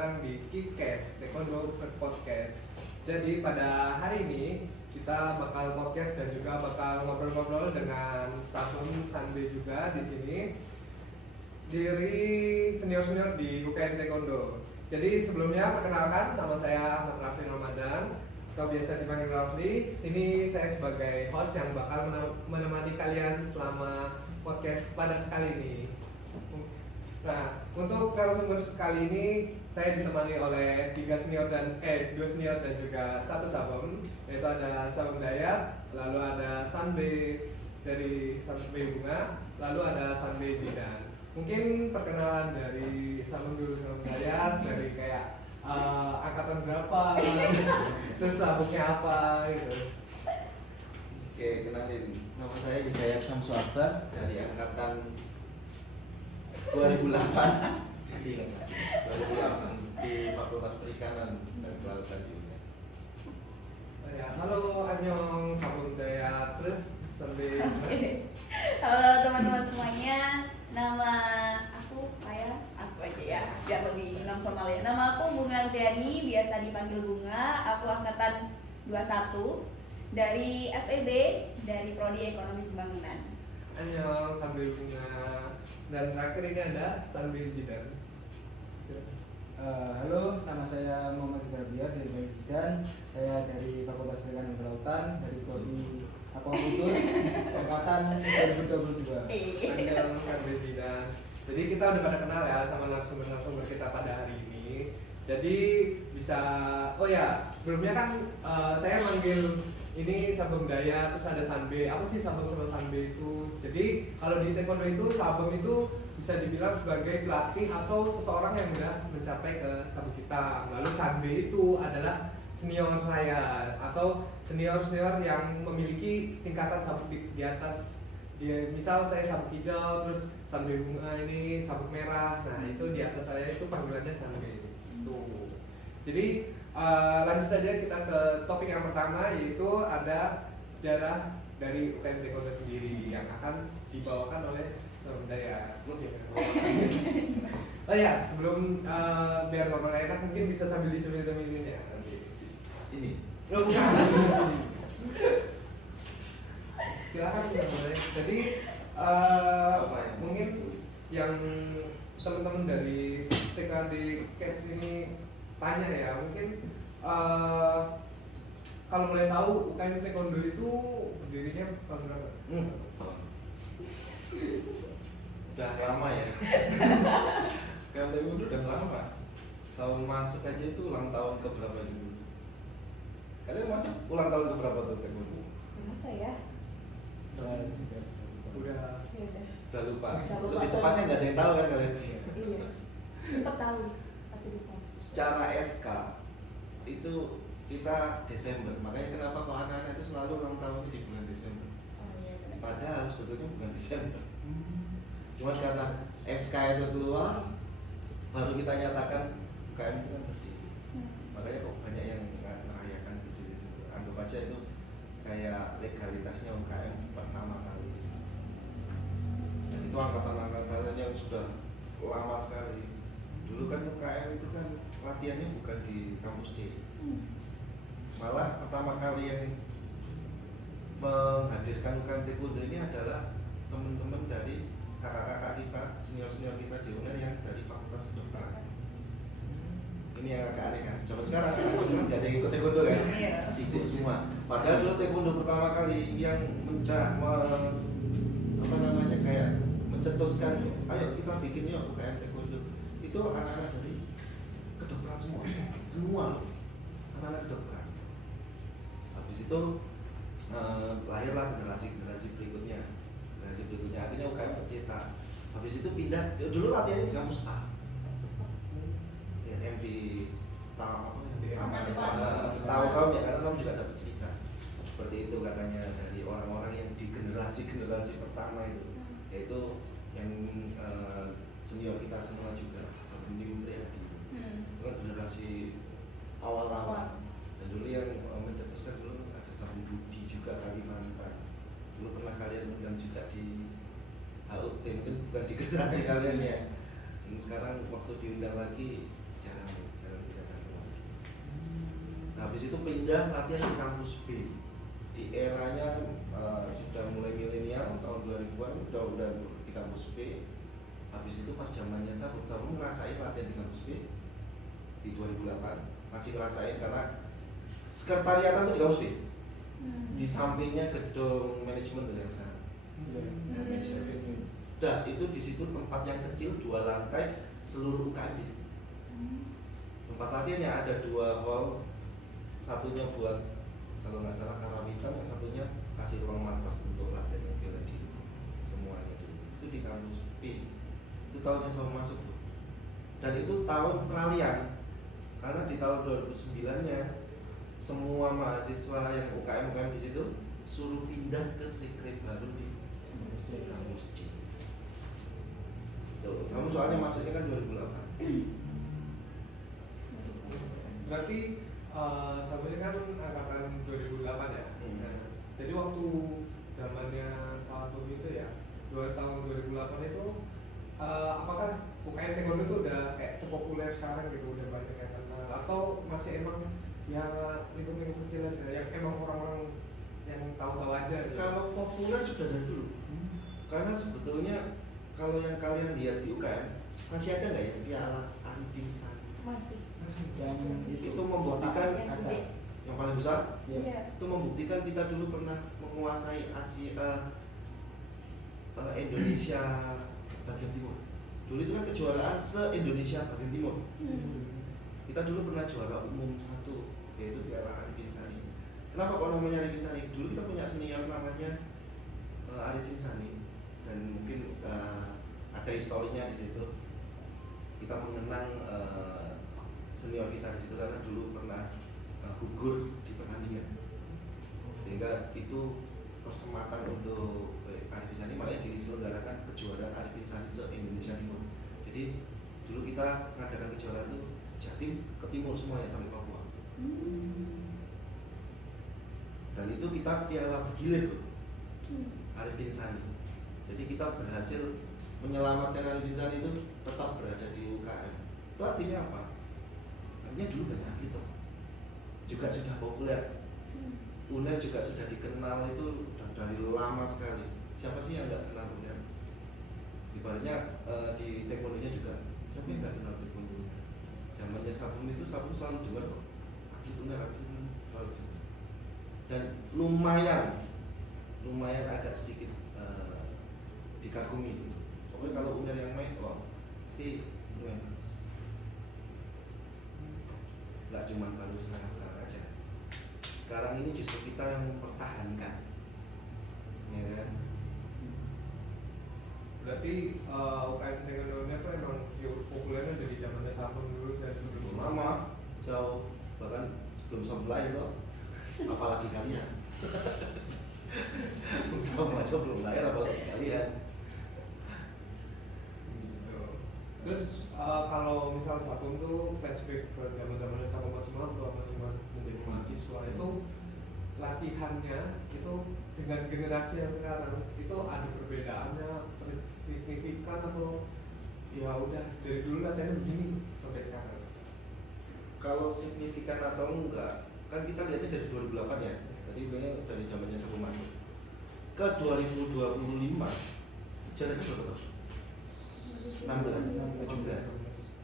datang di Kikcast Taekwondo Podcast. Jadi pada hari ini kita bakal podcast dan juga bakal ngobrol-ngobrol dengan Sabun Sanbe juga di sini, dari senior-senior di UKM Taekwondo. Jadi sebelumnya perkenalkan, nama saya Ahmad Raffi Ramadan atau biasa dipanggil Rafli. Sini saya sebagai host yang bakal menemani kalian selama podcast pada kali ini. Nah, untuk narasumber kali ini saya ditemani oleh dua senior dan juga satu sabun, yaitu ada Sabun Dayat, lalu ada Sanbe dari Sanbe Bunga, lalu ada Sanbe Zidan. Mungkin perkenalan dari Sabun dulu, Sabun Dayat, dari kayak angkatan berapa, terus sabuknya apa gitu. Oke, kenalin, nama saya Hidayat Samsu Akbar dari angkatan 2008 masih ingat mas, 2008 di Fakultas Perikanan dan Kelautan di UNER. Ya, halo Anyong, Sabun Dayat, terus Sanbe. Halo teman-teman semuanya, nama aku aja ya, biar lebih non formal ya. Nama aku Bunga Liani, biasa dipanggil Bunga. Aku angkatan 21 dari FEB, dari Prodi Ekonomi Pembangunan. Anyong, Sanbe Bunga. Dan terakhir ini ada Sanbe Zidan. Halo, nama saya Muhammad Zidan dari Baik Zidan. Saya dari Fakultas Perikanan dan Kelautan dari Prodi Aquacultur angkatan 2022. Anyong, Sanbe Zidan. Jadi kita udah pada kenal ya sama narasumber kita pada hari ini. Jadi bisa, oh ya sebelumnya kan saya manggil ini Sabun Daya, terus ada Sanbe. Apa sih Sabun sama Sanbe itu? Jadi kalau di Taekwondo itu Sabun itu bisa dibilang sebagai pelatih atau seseorang yang udah mencapai ke sabuk hitam. Lalu Sanbe itu adalah senior saya atau senior yang memiliki tingkatan sabuk di atas. Misal saya sabuk hijau, terus Sanbe Bunga ini sabuk merah. Nah itu di atas saya itu panggilannya Sanbe. Tuh. Jadi lanjut saja kita ke topik yang pertama, yaitu ada sejarah dari UKM Taekwondo sendiri yang akan dibawakan oleh Sabun Daya. Oh ya, sebelum biar ngobrol enak mungkin bisa sambil dicemil-cemilin ya. Ini Loh, bukan. Silakan ya boleh. Jadi mungkin yang teman-teman dari TKD Cats ini tanya ya, mungkin kalau boleh tahu UKM Taekwondo itu berdirinya tahun berapa? udah lama ya. Kalau itu udah lama. Tahun masuk aja itu ulang tahun ke berapa dulu? Kalian masuk ulang tahun ke berapa tuh Taekwondo? Kenapa ya? Udah. Sudah lupa. Sudah lupa, Lebih tepatnya nggak ada yang tahu kan kalian? Iya, sempat tahu tapi lupa. Secara SK itu kita Desember, makanya kenapa kok anak-anak itu selalu ulang tahunnya di bulan Desember. Oh iya benar. Padahal sebetulnya bukan Desember. Cuma karena SK itu keluar, baru kita nyatakan UKM itu kan berdiri. Makanya kok banyak yang merayakan itu di Desember. Anggap aja itu kayak legalitasnya UKM pertama kali. Dan itu angkatan-angkatan yang sudah lama sekali. Dulu kan UKM itu kan latihannya bukan di kampus D. Malah pertama kali yang menghadirkan UKM Taekwondo ini adalah teman-teman dari kakak-kakak kita, senior-senior kita di UNER yang dari Fakultas Kedokteran. Ini yang agak aneh kan. Coba sekarang nggak ada yang ikut Taekwondo kan? Iya. Sibuk semua. Padahal dulu Taekwondo pertama kali yang mencetuskan, ayo kita bikin yuk UKM Taekwondo. Itu anak-anak dari kedokteran semua anak-anak kedokteran. Habis itu lahirlah generasi berikutnya. Akhirnya UKM tercetak. Habis itu pindah, dulu latihannya di kampus A. Yang di setahu Sam ya, karena Sam juga dapat cerita seperti itu katanya dari orang-orang yang di generasi pertama itu, yaitu yang senior kita semua juga Sabun Mulyadi. Itu kan generasi awal-awal. Dan dulu yang mencetuskan dulu ada Sabun Budi juga Kalimantan. Dulu pernah kalian undang juga di HUT, mungkin bukan di generasi kalian ya. Dan sekarang waktu diundang lagi habis itu pindah latihan di kampus B. Di eranya sudah mulai milenial tahun 2000-an udah di kampus B. Habis itu pas zamannya Sabun ngerasain latihan di kampus B di 2008, masih ngerasain karena sekretariatan itu di kampus B. Di sampingnya gedung manajemen tuh yang sana. Udah itu di situ tempat yang kecil 2 lantai seluruh UKM di situ. Tempat latihannya ada 2 hall, satunya buat kalau nggak salah karawitan, yang satunya kasih ruang markas untuk latihan bela diri semuanya itu di kampus B. Itu tahunnya sama masuk tuh. Dan itu tahun peralihan karena di tahun 2009-nya semua mahasiswa yang UKM di situ suruh pindah ke sekret baru di kampus C. Tuh, kamu soalnya masuknya kan 2008. Berarti Sabunnya kan angkatan 2008 ya. Nah, jadi waktu zamannya Sabun itu ya 2 tahun 2008 itu apakah UKM Taekwondo itu udah kayak sepopuler sekarang gitu, udah banyak yang kenal atau masih emang ya lingkup-lingkup kecil aja yang emang orang-orang yang tahu-tahu aja gitu? Kalau populer sudah dari dulu. Karena sebetulnya kalau yang kalian lihat di UKM masih ada nggak ya Piala Arifin Sani? Masih. yang Itu membuktikan Yang gede. yang paling besar. Iya. Itu membuktikan kita dulu pernah menguasai Asia Indonesia bagian timur. Dulu itu kan kejuaraan se-Indonesia bagian timur. Kita dulu pernah juara umum 1, yaitu Piala Arifin Sani. Kenapa kok namanya Arifin Sani? Dulu kita punya senior namanya Arifin Sani, dan mungkin ada historinya di situ. Kita mengenang senior kita di situ karena dulu pernah gugur di pertandingan, sehingga itu persematan untuk Arifin Sani, makanya diselenggarakan kejuaraan Arifin Sani se-Indonesia Timur. Jadi dulu kita mengadakan kejuaraan itu Jatim ke timur semuanya sampai Papua. Dan itu kita piala bergilir tuh, Arifin Sani. Jadi kita berhasil menyelamatkan Arifin Sani itu tetap berada di UKM. Itu artinya apa? Artinya dulu banyak atlet tuh, juga sudah populer. UNER juga sudah dikenal itu dari lama sekali. Siapa sih yang nggak kenal UNER? Ibaratnya di taekwondo-nya juga, siapa yang nggak kenal taekwondo? Zamannya Sabun itu Sabun selalu dengar kok, atlet UNER selalu dengar. Dan lumayan agak sedikit dikagumi gitu. Pokoknya kalau UNER yang main, wah pasti lumayan bagus. Nggak cuma baru sekarang aja. Sekarang ini justru kita yang mempertahankan, ya kan? Berarti UKM Taekwondo-nya tuh emang populernya dari zamannya Sabun dulu saya sebelum Lama, jauh, bahkan sebelum Sabun loh. Apalagi kalian. Sabun aja belum lahir, apalagi kalian. Terus kalau misal Sabun tuh flashback ke zaman-zamannya Sabun masih menjadi mahasiswa itu latihannya itu dengan generasi yang sekarang itu ada perbedaannya signifikan atau ya udah dari dulu latihannya begini sampai sekarang? Kalau signifikan atau enggak, kan kita lihatnya dari 2008 ya. Tadi sebenarnya dari zamannya Sabun masuk ke 2025 jaraknya berapa tahun?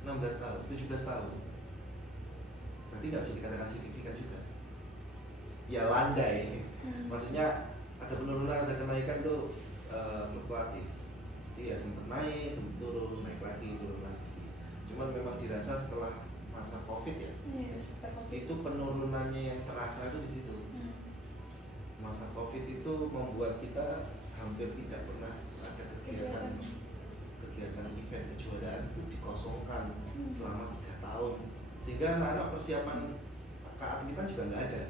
16 tahun, 17 tahun. Berarti nggak bisa dikatakan signifikan juga. Ya landai. Maksudnya ada penurunan, ada kenaikan tuh fluktuatif. Jadi ya sempat naik, sempat turun, naik lagi, turun lagi. Cuman memang dirasa setelah masa COVID ya, itu penurunannya yang terasa itu di situ. Masa COVID itu membuat kita hampir tidak pernah ada kegiatan event kejuaraan itu dikosongkan selama 3 tahun, sehingga anak-anak persiapan keatletan juga nggak ada,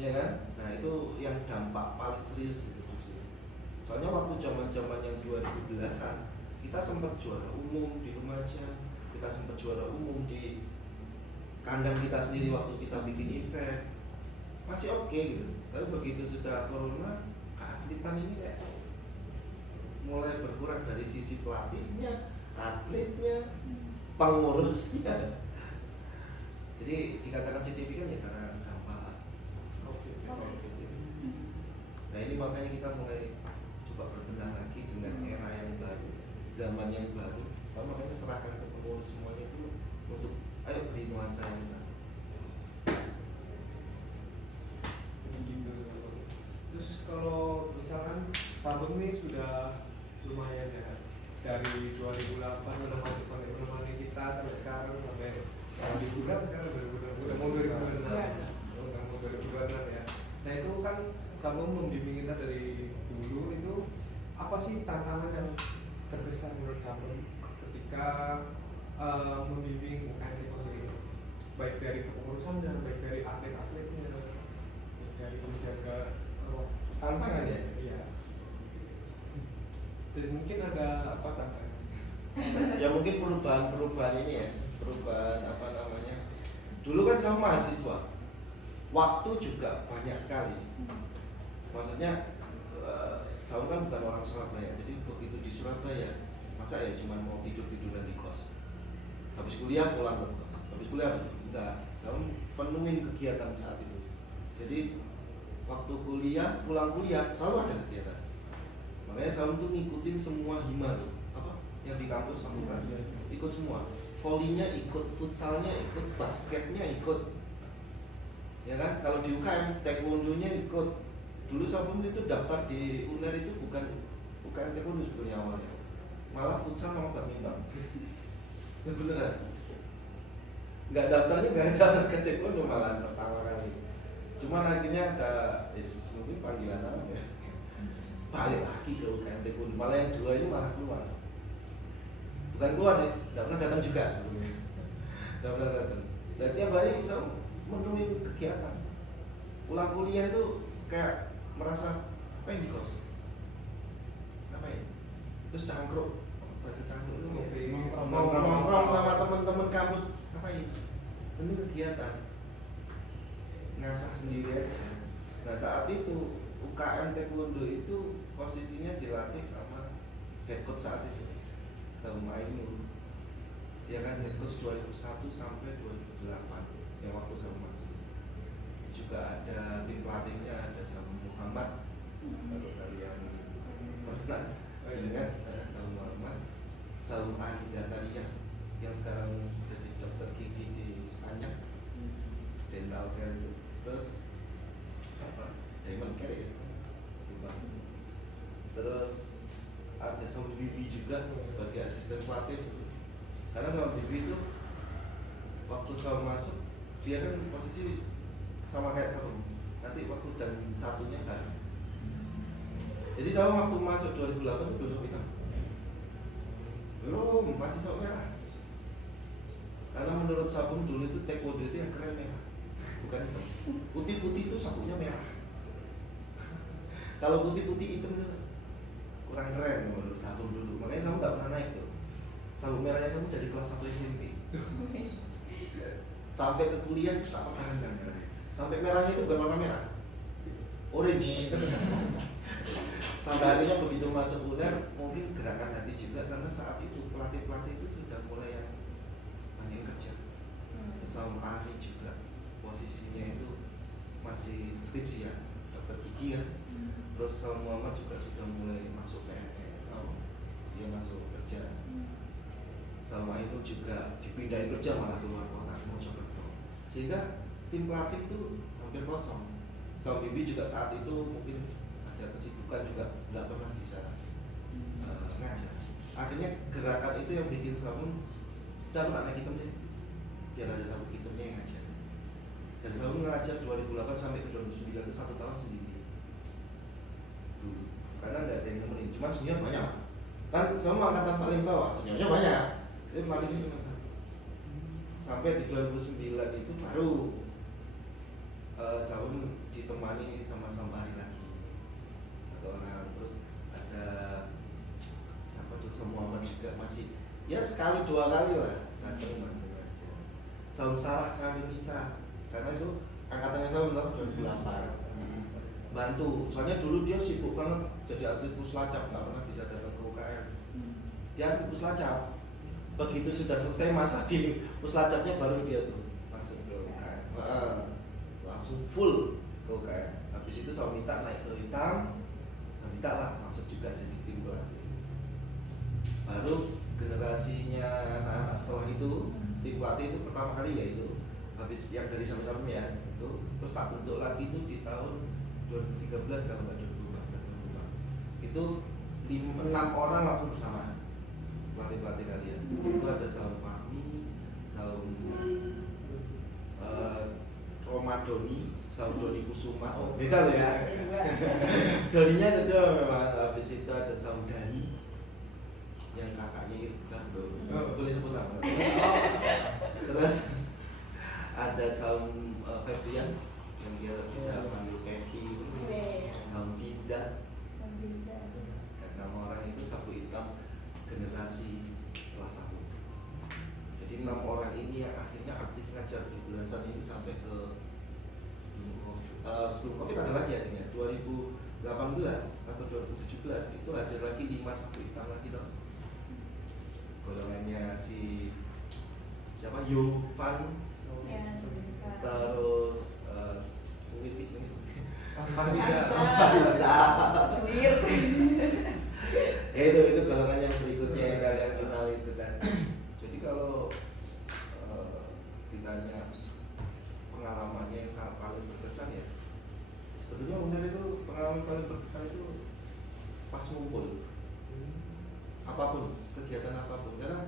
ya kan? Nah itu yang dampak paling serius itu. Soalnya waktu zaman yang 2010-an kita sempat juara umum di Lumajang, kita sempat juara umum di kandang kita sendiri waktu kita bikin event, masih oke gitu. Tapi begitu sudah corona, keatletan ini kayak mulai berkurang dari sisi pelatihnya, atletnya, pengurusnya. Jadi dikatakan signifikan ya karena dampak Oke. COVID ini. Nah ini makanya kita mulai coba berbenah lagi dengan era yang baru, zaman yang baru. Sama makanya serahkan ke pengurus semuanya itu untuk ayo beri nuansa yang baru. Gitu. Terus kalau misalkan Sabun ini sudah lumayan ya, dari 2008 menemani sampai menemani kita sampai sekarang sampai di bulan sekarang udah mau 2026 udah mau 2026 ya. Nah itu kan Sabun membimbing kita dari dulu. Itu apa sih tantangan yang terbesar menurut Sabun ketika membimbing UKM ini, baik dari kepengurusannya, baik dari atlet-atletnya, dari menjaga Tantangan ya? iya. Dan mungkin ada Apa tantangan? Ya mungkin perubahan ini ya, perubahan apa namanya? Dulu kan sama mahasiswa, waktu juga banyak sekali. Maksudnya saya kan bukan orang Surabaya, jadi begitu di Surabaya, masa ya cuma mau tiduran di kos. Habis kuliah pulang ke kos, habis kuliah enggak, saya penuhin kegiatan saat itu. Jadi waktu kuliah, pulang kuliah selalu ada kegiatan. Makanya selalu tuh ngikutin semua hima tuh, apa yang di kampus fakultas, ikut semua. Volinya ikut, futsalnya ikut, basketnya ikut. Ya kan? Kalau di UKM, taekwondonya ikut. Dulu Sabun itu daftar di UNER itu bukan UKM taekwondo sebetulnya awalnya, malah futsal sama badminton. Beneran. Nggak daftarnya nggak daftar ke taekwondo malah pertama kali. Cuman akhirnya ada mungkin panggilan alam ya, balik lagi ke UKM taekwondo. Malah yang dua ini malah keluar. Bukan keluar sih, nggak pernah datang juga sebetulnya. Nggak pernah datang. Dan tiap hari saya menuhin kegiatan. Pulang kuliah itu kayak merasa apa yang di kos? Ngapain? Terus cangkruk, bahasa cangkruk itu nongkrong sama teman-teman kampus. Ngapain? Ini kegiatan ngasah sendiri aja. Nah saat itu UKM taekwondo itu posisinya dilatih sama head coach saat itu, sama Ainul. Dia kan head coach 2001 sampai 2008 yang waktu saya masuk. Juga ada tim pelatihnya, ada sama Muhammad. Kalau kalian pernah ingat sama Muhammad, sama Ali Zakaria yang sekarang jadi dokter gigi di Spanyol, dental care. Terus apa? Diamond Care ya. Terus ada sama Bibi juga sebagai asisten pelatih. Karena sama Bibi itu waktu saya masuk dia kan posisi sama kayak Sabun. Nanti waktu dan satunya kan. Jadi saya waktu masuk 2008 itu belum hitam. Belum, masih sok merah. Karena menurut Sabun dulu itu taekwondo itu yang keren merah. Bukan hitam. Putih-putih itu sabunnya merah. Kalau putih-putih hitam itu kurang keren menurut Sabun dulu. Makanya Sabun nggak pernah naik tuh. Sabun merahnya Sabun dari kelas 1 SMP. Sampai ke kuliah tak pakai kan merahnya. Sampai merahnya itu bukan warna merah, orange. Sampai akhirnya begitu masuk UNER mungkin gerakan hati juga karena saat itu pelatih-pelatih itu sudah mulai yang banyak kerja. Sama Ari juga posisinya itu masih skripsi ya, dokter gigi ya. Terus sama Muhammad juga sudah mulai masuk PNS, dia masuk kerja. Sama itu juga dipindahin kerja malah keluar kota Mojokerto. Sehingga tim pelatih itu hampir kosong. Sama Bibi juga saat itu mungkin ada kesibukan juga nggak pernah bisa ngajar. Akhirnya gerakan itu yang bikin Sabun udah aku tak naik hitam deh, biar ada Sabun hitamnya yang ngajar. Dan Sabun ngajar 2008 sampai ke 2009 itu 1 tahun sendiri dulu, karena nggak ada yang nemenin. Cuma senior banyak kan, sama angkatan paling bawah seniornya banyak. Jadi pelatihnya cuma sampai di 2009 itu baru Sabun ditemani sama Ari lagi atau orang. Terus ada siapa tuh, sama Muhammad juga masih ya sekali 2 kali lah datang bantu aja. Sabun Sarah kami bisa karena itu angkatannya Sabun tahun 2008 bantu. Soalnya dulu dia sibuk banget jadi atlet puslacap, nggak pernah bisa datang ke UKM. Dia atlet puslacap. Begitu sudah selesai masa di puslacapnya baru dia tuh masuk ke langsung full ke UKM. Habis itu saya minta naik ke hitam, saya minta lah masuk juga jadi tim pelatih. Baru generasinya anak-anak setelah itu tim pelatih itu pertama kali ya itu habis yang dari sama-sama ya itu terus tak bentuk lagi itu di tahun 2013 kalau nggak 2014 saya lupa. Itu 6 orang langsung bersamaan pelatih-pelatih kalian. Itu ada Saum Fahmi, Saum Romadoni, Saum Doni Kusuma. Oh beda loh ya. Doninya ada dua memang. Habis itu ada Saum Dani yang kakaknya itu kan boleh sebut nama. Terus ada Saum Febrian yang dia bisa panggil Kevin, Saum Biza. Dan 6 orang itu sapu hitam generasi setelah sapu. Jadi 6 orang ini yang akhirnya aktif ngajar di belasan ini sampai ke sebelum COVID ada lagi akhirnya 2018 atau 2017 itu ada lagi 5 sapu hitam lagi toh. Golongannya si siapa Yovan, terus ya itu golongan yang berikutnya yang kalian kenal itu kan. Jadi kalau ditanya pengalamannya yang sangat paling berkesan ya sebetulnya benar itu pengalaman paling berkesan itu pas ngumpul apapun, kegiatan apapun. Karena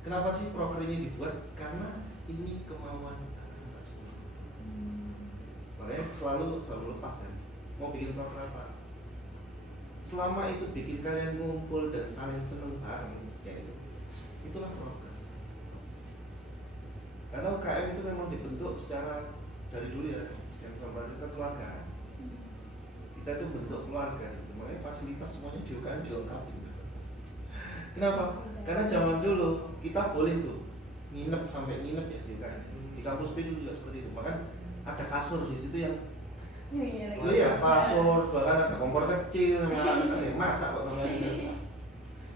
kenapa sih proker ini dibuat? Karena ini kemauan anak sekolah. Makanya selalu lepas ya. Mau bikin proker apa? Selama itu bikin kalian ngumpul dan saling seneng bareng, ya itulah proker. Karena UKM itu memang dibentuk secara dari dulu ya, yang sama kita keluarga. Kita itu bentuk keluarga, makanya fasilitas semuanya di UKM dilengkapi. Kenapa? Karena zaman dulu kita boleh tuh nginep sampai nginep ya di UKM. Di kampus B dulu juga seperti itu. Bahkan ada kasur di situ yang iya, kasur, bahkan ada kompor kecil, masak kok sama ini.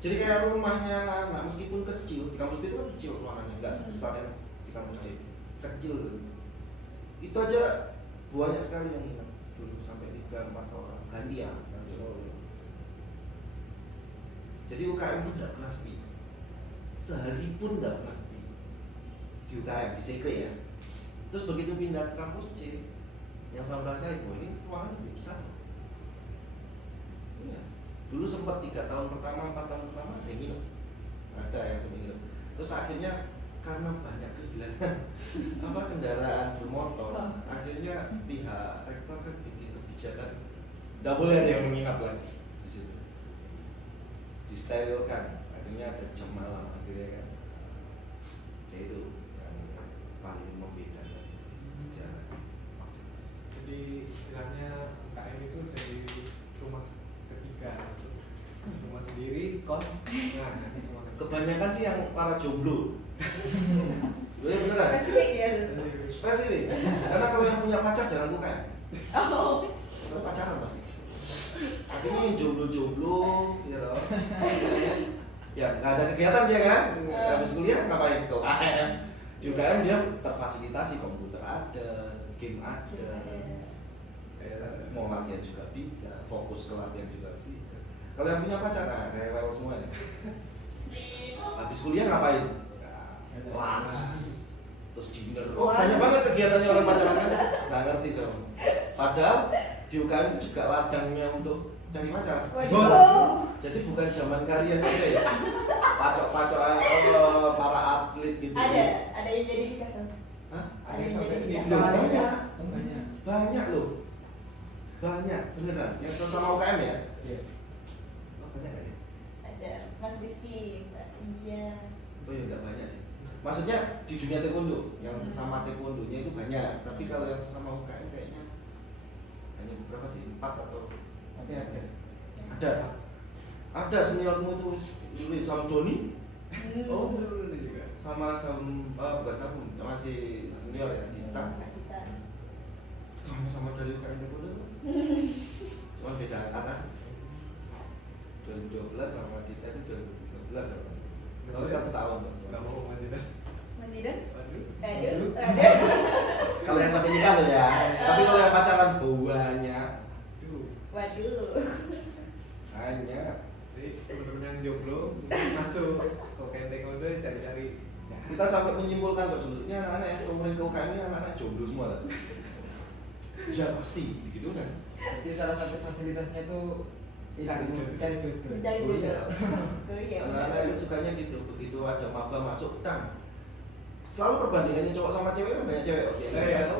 Jadi kayak rumahnya anak-anak meskipun kecil, di kampus B itu kan kecil ruangannya, nggak sebesar yang di kampus C, kecil. Itu aja banyak sekali yang nginep dulu sampai 3-4 orang gantian. Jadi UKM itu tidak pernah sepi, sehari pun tidak pernah sepi di UKM, di Sekre ya. Terus begitu pindah ke kampus C, yang saya rasain, ini ruangan lebih besar. Iya. Dulu sempat 3 tahun pertama, 4 tahun pertama ada yang nginep, ada yang sampai nginep. Terus akhirnya karena banyak kehilangan kendaraan bermotor, akhirnya pihak rektor kan bikin kebijakan, tidak boleh ada yang menginap lagi di situ. Disterilkan, akhirnya ada jam malam akhirnya kan. Ya itu yang paling membedakan sejarah. Jadi istilahnya UKM itu dari rumah ketiga, rumah sendiri, kos. Nah, Kebanyakan sih yang para jomblo. Iya beneran. Spesifik ya. Spesifik. Karena kalau yang punya pacar jangan UKM. Oh. Karena pacaran pasti. Akhirnya yang jomblo-jomblo, ya toh. Ya nggak ada kegiatan dia kan. Habis kuliah ngapain ke UKM? Di UKM dia terfasilitasi, komputer ada, game ada. Mau latihan juga bisa, fokus ke latihan juga bisa. Kalau yang punya pacar, nah rewel semua ya. Habis kuliah ngapain? Lunch, terus dinner. Oh banyak banget kegiatannya orang pacaran kan? Nggak ngerti sama. Padahal di UKM itu juga ladangnya untuk cari pacar. Jadi bukan zaman kalian aja ya. Pacok-pacokan para atlet gitu. Ada yang jadi nikah tuh. Hah? Ada yang jadi nikah. Banyak loh. Banyak, beneran. Yang sesama UKM ya? Iya. Oh, banyak gak ya? Ada Mas Rizky, Mbak India. Oh ya enggak banyak sih. Maksudnya di dunia taekwondo, yang sesama taekwondonya itu banyak. Tapi kalau yang sesama UKM kayaknya hanya beberapa sih, 4 atau Tapi ada. ada. Ada seniormu itu sama Doni. Oh, bener juga. Sama bukan sama, masih senior ya, Dita. Sama-sama dari UKM taekwondo. Cuma beda angkatan. 2012 sama Dita itu 2013 ya. Tapi 1 tahun. Nggak mau Mas Zidan. Mas Zidan? Aduh. Aduh. Kalau yang sampai nikah loh ya. Tapi kalau yang pacaran banyak. Aduh. Waduh. Banyak. Jadi teman-teman yang jomblo mungkin masuk UKM taekwondo cari-cari. Ya. Kita sampai menyimpulkan kok dulu, ini anak-anak yang seumuran ke UKM ini anak-anak jomblo semua lah. Ya pasti, gitu kan. Jadi salah satu fasilitasnya tuh Cari jodoh. cari jodoh. Cari Oh, iya. jodoh. Oh iya. Anak-anak itu sukanya gitu, begitu ada maba masuk, selalu perbandingannya cowok sama cewek kan banyak cewek. Oke. Iya.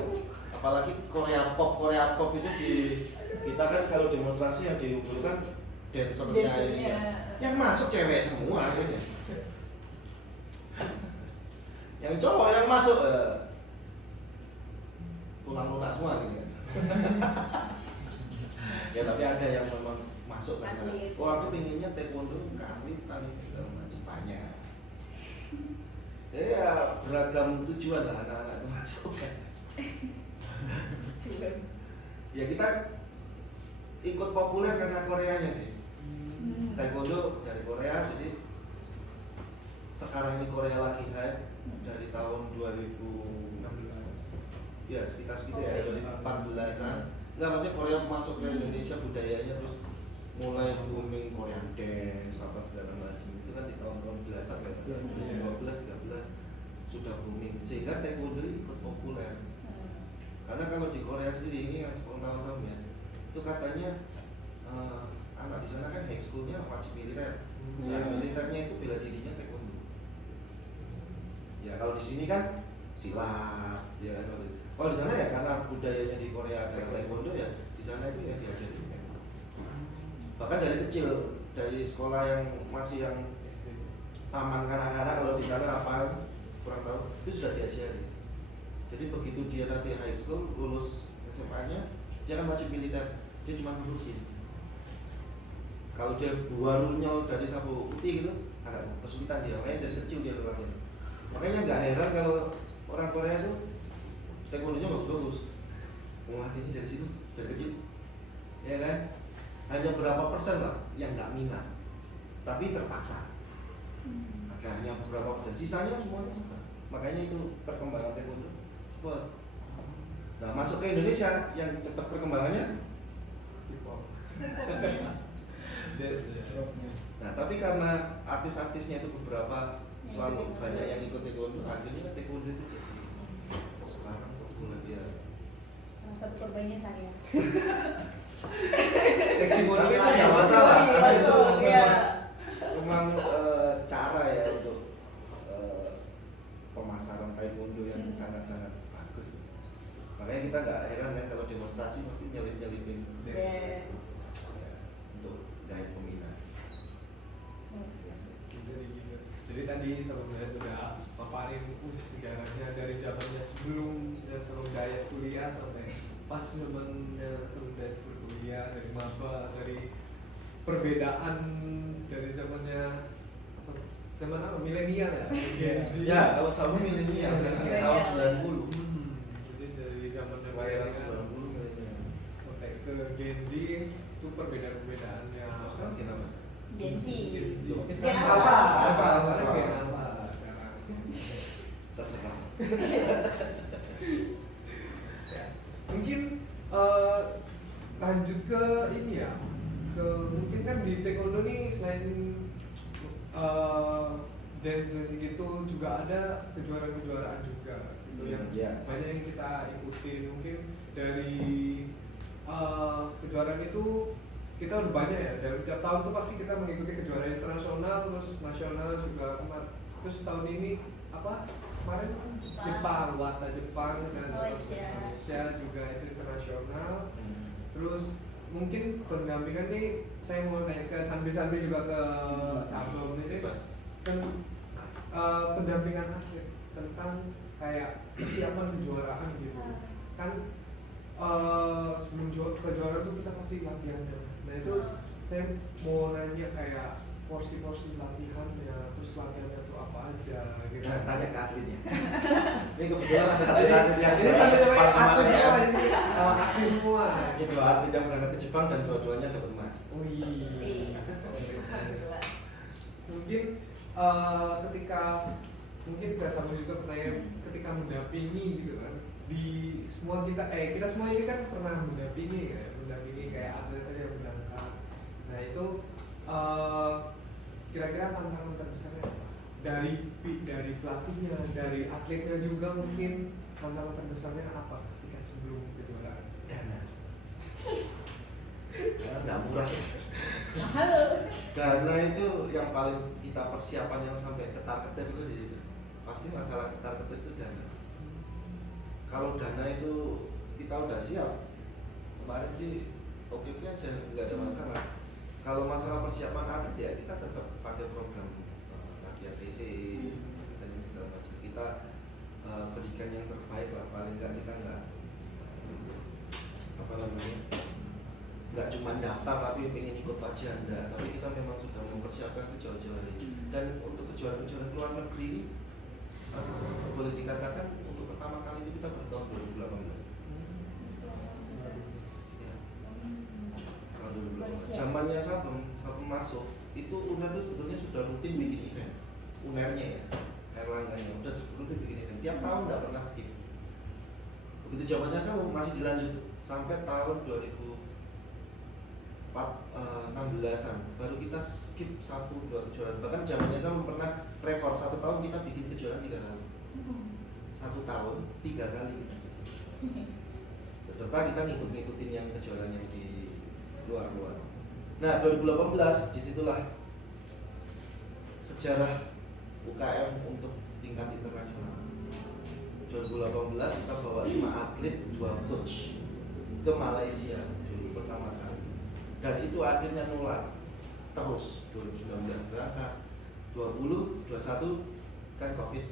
Apalagi Korea pop itu di kita kan kalau demonstrasi yang diunggulkan dancernya ini. Dancernya. Yang masuk cewek semua akhirnya. Yang cowok yang masuk tulang lunak semua gitu kan. Ya tapi ada yang memang masuk karena Atlet. aku pengennya taekwondo keatletan segala macam banyak. Ya beragam tujuan lah anak-anak itu masuk kan. Ya kita ikut populer karena Koreanya sih. Taekwondo dari Korea, jadi sekarang ini Korea lagi hype dari tahun 2016 ya sekitar segitu ya 2014an. Enggak, maksudnya Korea masuk ke Indonesia budayanya terus mulai booming Korean dance apa segala macam itu kan di tahun-tahun belasan kan, 2012, 13 sudah booming sehingga taekwondo ikut populer. Karena kalau di Korea sendiri ini yang sepengetahuan saya ya, itu katanya anak di sana kan high schoolnya wajib militer. Ya militernya itu bela dirinya taekwondo. Ya kalau di sini kan silat, ya kalau di sana ya karena budayanya di Korea adalah taekwondo ya di sana itu ya diajarin taekwondo. Bahkan dari kecil, dari sekolah yang masih yang taman kanak-kanak kalau di sana apa kurang tahu itu sudah diajari. Jadi begitu dia nanti high school lulus SMA-nya dia kan wajib militer, dia cuma ngurusin. Kalau dia baru nyol dari sapu putih gitu agak kesulitan dia, makanya dari kecil dia latihan. Makanya nggak heran kalau orang Korea itu taekwondonya bagus-bagus, melatihnya dari situ dari kecil, ya kan? Hanya berapa persen lah yang nggak minat, tapi terpaksa. Hanya beberapa persen, sisanya semuanya suka. Makanya itu perkembangan taekwondo cepat. Nah masuk ke Indonesia yang cepat perkembangannya. Nah tapi karena artis-artisnya itu beberapa selalu banyak yang ikut taekwondo, akhirnya taekwondo itu jadi sekarang populer dia. Salah satu korbannya saya. Testimoni Tapi itu lain. nggak masalah, Iya, karena itu betul, iya. memang cara ya untuk pemasaran taekwondo yang sangat-sangat bagus. Makanya kita nggak heran kan kalau demonstrasi mesti nyelip-nyelipin Yes. ya, untuk gaya peminat. Jadi tadi sebelumnya sudah paparin sejarahnya dari zamannya sebelum Dayat kuliah sampai pas zamannya sebelum Dayat berkuliah, dari maba, dari perbedaan dari zamannya zaman apa milenial ya, Gen Z. Ya kalau sama milenial kan Milenial. tahun 90. Jadi dari zamannya Lahiran milenial 90 milenial. sampai ke Gen Z itu perbedaan-perbedaannya. Sekarang kenapa? Gen Z. Tapi Gen sekarang apa? apa Apa? Gen apa sekarang? Terserah. Ya. Mungkin lanjut ke ini ya, ke mungkin kan di taekwondo nih selain dance gitu juga ada kejuaraan-kejuaraan juga gitu yang Iya. banyak yang kita ikutin. Mungkin dari kejuaraan itu kita udah banyak ya, dari tiap tahun tuh pasti kita mengikuti kejuaraan internasional terus nasional juga. Terus tahun ini apa kemarin Jepang, Wata Jepang dan Malaysia juga itu internasional. Terus mungkin pendampingan nih saya mau tanya ke Sambil juga ke Sabung ini Bebas. kan pendampingan atlet tentang kayak persiapan kejuaraan gitu kan. Sebelum kejuaraan tuh kita pasti latihan ya. Nah itu saya mau nanya kayak porsi-porsi latihannya, terus latihannya tuh apa aja gitu. Nah, tanya ke atletnya. Ini kebetulan ada atlet yang Ini sampai Jepang atlet kemarin semua ya. ini, atlet semua. Ini dua atlet yang berangkat ke Jepang dan dua-duanya dapat emas. Oh iya. Alhamdulillah. Mungkin ketika mungkin Kak Samu juga pertanyaan ketika mendampingi gitu kan, di semua kita semua ini kan pernah mendampingi kayak atlet aja yang berangkat. Nah itu kira-kira tantangan terbesarnya apa? Dari pelatihnya, dari atletnya juga mungkin tantangan terbesarnya apa ketika sebelum kejuaraan? Dana. Karena nggak murah. Mahal. Karena itu yang paling kita persiapan yang sampai ketar-ketir itu di situ. Pasti masalah ketar-ketir itu dana. Kalau dana itu kita udah siap, kemarin sih oke-oke aja, nggak ada masalah. Kalau masalah persiapan atlet ya kita tetap pakai program latihan TC dan ini segala macam. Kita berikan yang terbaik lah, paling nggak kita nggak apa namanya, nggak cuma daftar tapi pengen ikut aja enggak, tapi kita memang sudah mempersiapkan ke jauh-jauh hari. Dan untuk kejuaraan-kejuaraan luar negeri ini boleh dikatakan untuk pertama kali itu kita pada tahun 2018. Zamannya Sabem masuk itu UNER itu sebetulnya sudah rutin bikin event. UNER-nya ya, Erlangganya udah rutin bikin event. Tiap tahun nggak pernah skip. Begitu zamannya Sabem masih dilanjut sampai tahun 2016-an baru kita skip 1-2 kejuaraan. Bahkan zamannya Sabem pernah rekor 1 tahun kita bikin kejuaraan 3 kali. 1 tahun 3 kali. Beserta kita ngikutin yang kejuaraan yang di luar. Nah 2018 disitulah sejarah UKM untuk tingkat internasional. 2018 kita bawa 5 atlet 2 coach ke Malaysia dulu pertama kali. Dan itu akhirnya nular terus. 2019 berangkat, 20, 21 kan COVID,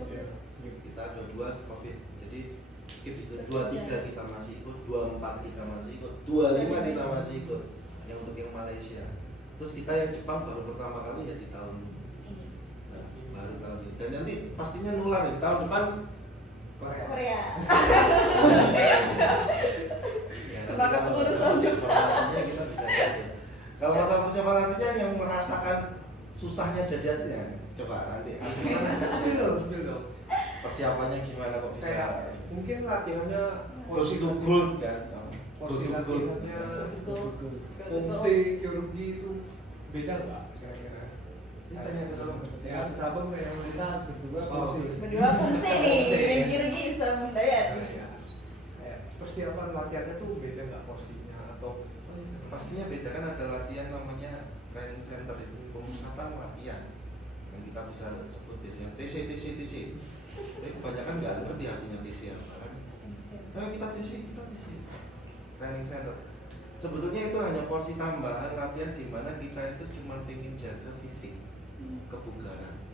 kita 22 COVID. Jadi skip di situ. 23 kita masih ikut, 24 kita masih ikut, 25 kita masih ikut. Yang untuk yang Malaysia. Terus kita yang Jepang baru pertama kali ya di tahun ini. Nah, baru tahun ini. Dan nanti pastinya nular di tahun depan Korea. Ya, Semangat mengurus tahun depan. Informasinya kita bisa lihat. Kalau masalah persiapan nantinya yang merasakan susahnya jadi atletnya, coba nanti. Spill dong. Persiapannya gimana kok bisa? Kayak mungkin latihannya Gold to gold kan? porsi Gold to gold. latihannya fungsi kirurgi itu beda nggak kira-kira? Ini tanya ke Sabang. Ya ke Sabang kayak yang Kita berdua Oh, fungsi. Berdua fungsi nih, yang kirurgi sama Dayat. Iya. Kayak persiapan latihannya tuh beda nggak porsinya atau Pastinya beda kan, ada latihan namanya training center itu, pemusatan latihan yang kita bisa sebut biasanya TC. Tapi kebanyakan nggak ngerti artinya TC apa kan? Kita TC. Training center. Sebetulnya itu hanya porsi tambahan latihan di mana kita itu cuma pengen jaga fisik, kebugaran,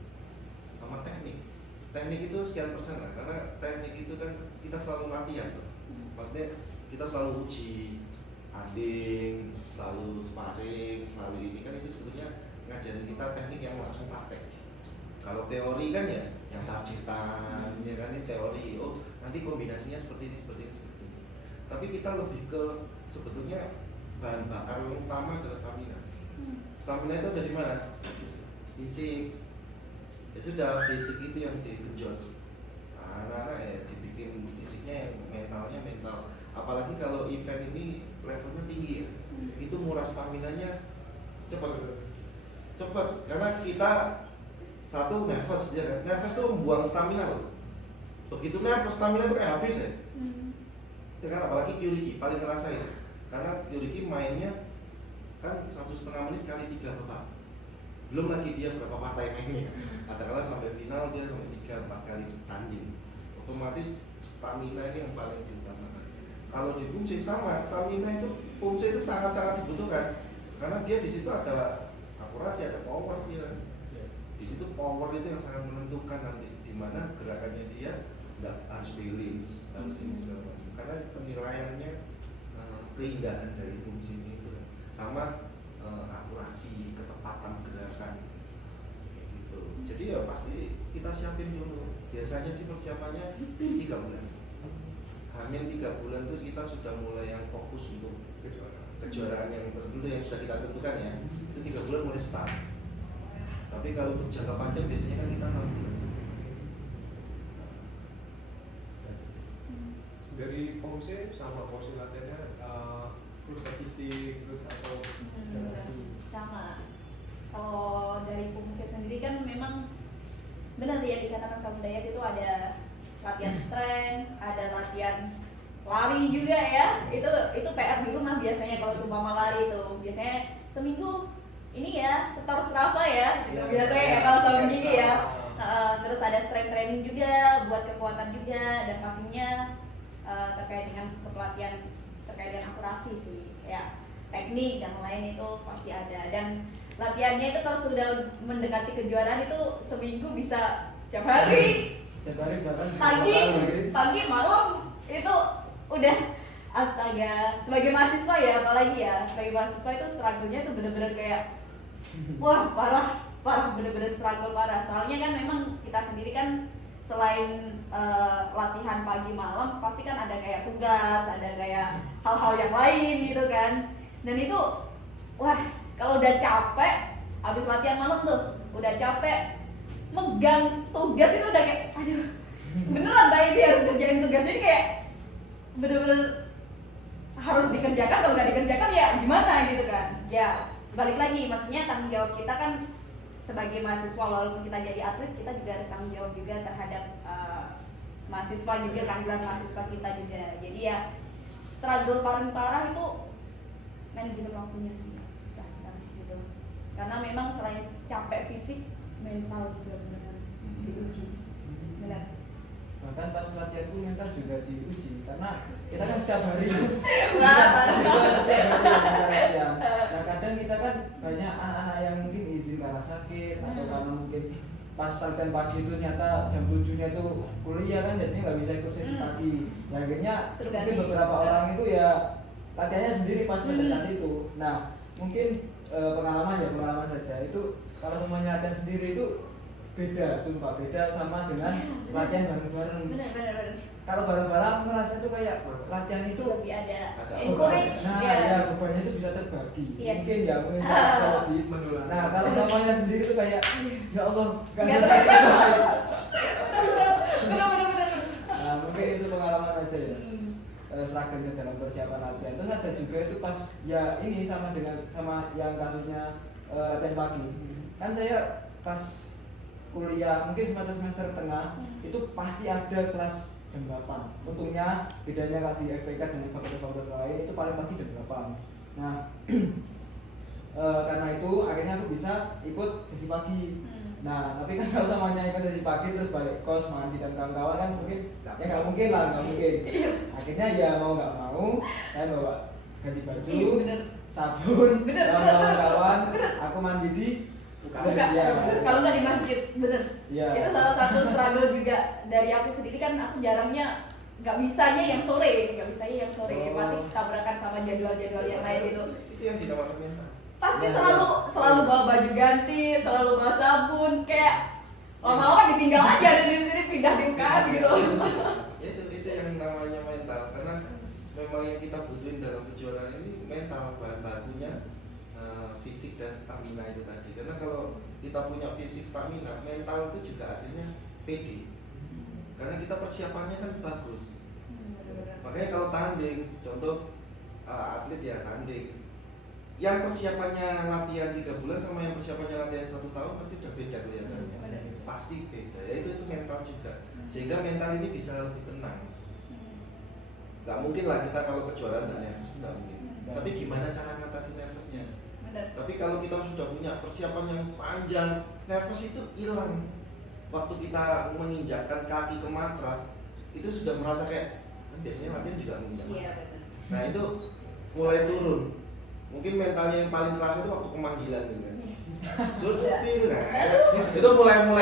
sama teknik. Teknik itu sekian persen lah, karena teknik itu kan kita selalu latihan tuh. Maksudnya kita selalu uji tanding, selalu sparring, selalu ini kan itu sebetulnya ngajarin kita teknik yang langsung praktek. Kalau teori kan ya yang targetan, ya kan ini teori. Oh nanti kombinasinya seperti ini. Tapi kita lebih ke sebetulnya bahan bakar yang utama adalah stamina. Stamina itu ada di mana? Fisik. Ya sudah, fisik itu yang digenjot. Anak-anak ya dibikin fisiknya, yang mentalnya mental. Apalagi kalau event ini levelnya tinggi ya, itu nguras staminanya cepat. Karena kita satu nervous ya kan, nervous tuh membuang stamina loh. Begitu nervous stamina tuh kayak habis ya. Ya kan, apalagi Kyuriki paling ngerasain. Karena Kyuriki mainnya kan 1,5 menit kali 3 babak. Belum lagi dia berapa partai mainnya. Katakanlah sampai final dia sampai 3-4 kali tanding. Otomatis stamina ini yang paling diutamakan. Kalau di Pumsing sama, stamina itu Pumsing itu sangat-sangat dibutuhkan. Karena dia di situ ada akurasi, ada power dia. Di situ power itu yang sangat menentukan nanti di mana gerakannya dia. Nggak harus balance, harus ini segala macam. Karena penilaiannya keindahan dari fungsi itu sama akurasi, ketepatan gerakan kayak gitu. Jadi ya pasti kita siapin dulu. Biasanya sih persiapannya 3 bulan. Hamin 3 bulan terus kita sudah mulai yang fokus untuk kejuaraan yang tertentu yang sudah kita tentukan ya. Itu 3 bulan mulai start. Tapi kalau untuk jangka panjang biasanya kan kita 6 bulan. dari porsi sama porsi latihannya full fisik terus atau Sama. Kalau dari fungsi sendiri kan memang benar ya dikatakan sama Dayat itu ada latihan strength, ada latihan lari juga ya. Itu PR di rumah biasanya kalau seumpama lari itu biasanya seminggu ini ya setor Strava ya. Itu biasanya ya kalau sama gigi ya. Terus ada strength training juga buat kekuatan juga dan pastinya terkait dengan kepelatihan terkait dengan akurasi sih kayak teknik dan lain itu pasti ada. Dan latihannya itu kalau sudah mendekati kejuaraan itu seminggu bisa setiap hari, Setiap hari bahkan pagi malam itu udah astaga. Sebagai mahasiswa ya apalagi ya, sebagai mahasiswa itu struggle-nya tuh bener-bener kayak wah parah bener-bener struggle parah. Soalnya kan memang kita sendiri kan selain latihan pagi malam pasti kan ada kayak tugas, ada kayak hal-hal yang lain gitu kan. Dan itu wah kalau udah capek habis latihan malam tuh udah capek megang tugas itu udah kayak aduh beneran tadi dia harus kerjain tugasnya kayak bener-bener harus dikerjakan. Kalau nggak dikerjakan ya gimana gitu kan. Ya balik lagi maksudnya tanggung jawab kita kan sebagai mahasiswa, walaupun kita jadi atlet kita juga harus tanggung jawab juga terhadap mahasiswa juga, keadilan mahasiswa kita juga. Jadi ya struggle paling parah itu manajemen waktunya sih, susah sekali gitu. Karena memang selain capek fisik, mental juga benar diuji. Benar. bahkan pas latihan pun mental juga diuji karena kita kan setiap hari latihan. Nah kadang kita kan banyak anak-anak yang mungkin izin karena sakit atau karena mungkin pas latihan pagi itu ternyata jam 7 nya itu kuliah kan jadinya nggak bisa ikut sesi pagi. Nah akhirnya mungkin beberapa orang itu ya latihannya sendiri pas pada saat itu. Nah mungkin pengalaman saja itu kalau semuanya latihan sendiri itu beda, sumpah beda sama dengan latihan bareng-bareng. Benar. Kalau bareng-bareng merasa itu kayak latihan itu lebih ada Ada encourage. nah ya bebannya itu bisa terbagi. Yes. Mungkin ya mungkin bisa lebih menular. nah kalau semuanya sendiri itu kayak ya Allah gak Nggak selesai. Benar. Nah mungkin itu pengalaman aja ya. Struggle-nya dalam persiapan latihan. Terus ada juga itu pas ya ini sama yang kasusnya latihan pagi. Kan saya pas kuliah mungkin semester tengah itu pasti ada kelas jam 8. Untungnya bedanya kalau di FPK dengan fakultas lain itu paling pagi jam 8. Nah karena itu akhirnya aku bisa ikut sesi pagi. Nah tapi kan kalau semuanya ikut sesi pagi terus balik kos mandi dan kawan-kawan kan mungkin ya nggak mungkin. Akhirnya ya mau nggak mau saya bawa ganti baju, sabun, kawan-kawan, aku mandi di Buka. Ya. Kalau nggak di masjid, bener. Ya. Itu salah satu struggle juga dari aku sendiri kan aku jarangnya nggak bisanya yang sore, pasti tabrakan sama jadwal-jadwal yang lain itu. Itu yang dinamakan mental. Pasti selalu bawa baju ganti, selalu bawa sabun, kayak lama-lama ditinggal aja dari sini pindah di UKM gitu. Itu yang namanya mental karena memang yang kita butuhin dalam kejuaraan ini mental bahan bakunya. Fisik dan stamina itu tadi karena kalau kita punya fisik stamina mental itu juga akhirnya pede karena kita persiapannya kan bagus. Makanya kalau tanding contoh atlet ya tanding yang persiapannya latihan 3 bulan sama yang persiapannya latihan 1 tahun pasti udah beda kelihatannya. Pasti beda ya itu mental juga sehingga mental ini bisa lebih tenang. Nggak mungkin lah kita kalau kejuaraan dan nervous nggak mungkin. Tapi gimana cara ngatasin nervousnya? Tapi kalau kita sudah punya persiapan yang panjang, nervous itu hilang. Waktu kita menginjakkan kaki ke matras, itu sudah merasa kayak kan biasanya latihan juga menginjak matras. Nah itu mulai turun. Mungkin mentalnya yang paling kerasa itu waktu pemanggilan gitu kan. Supir lah. Itu mulai yang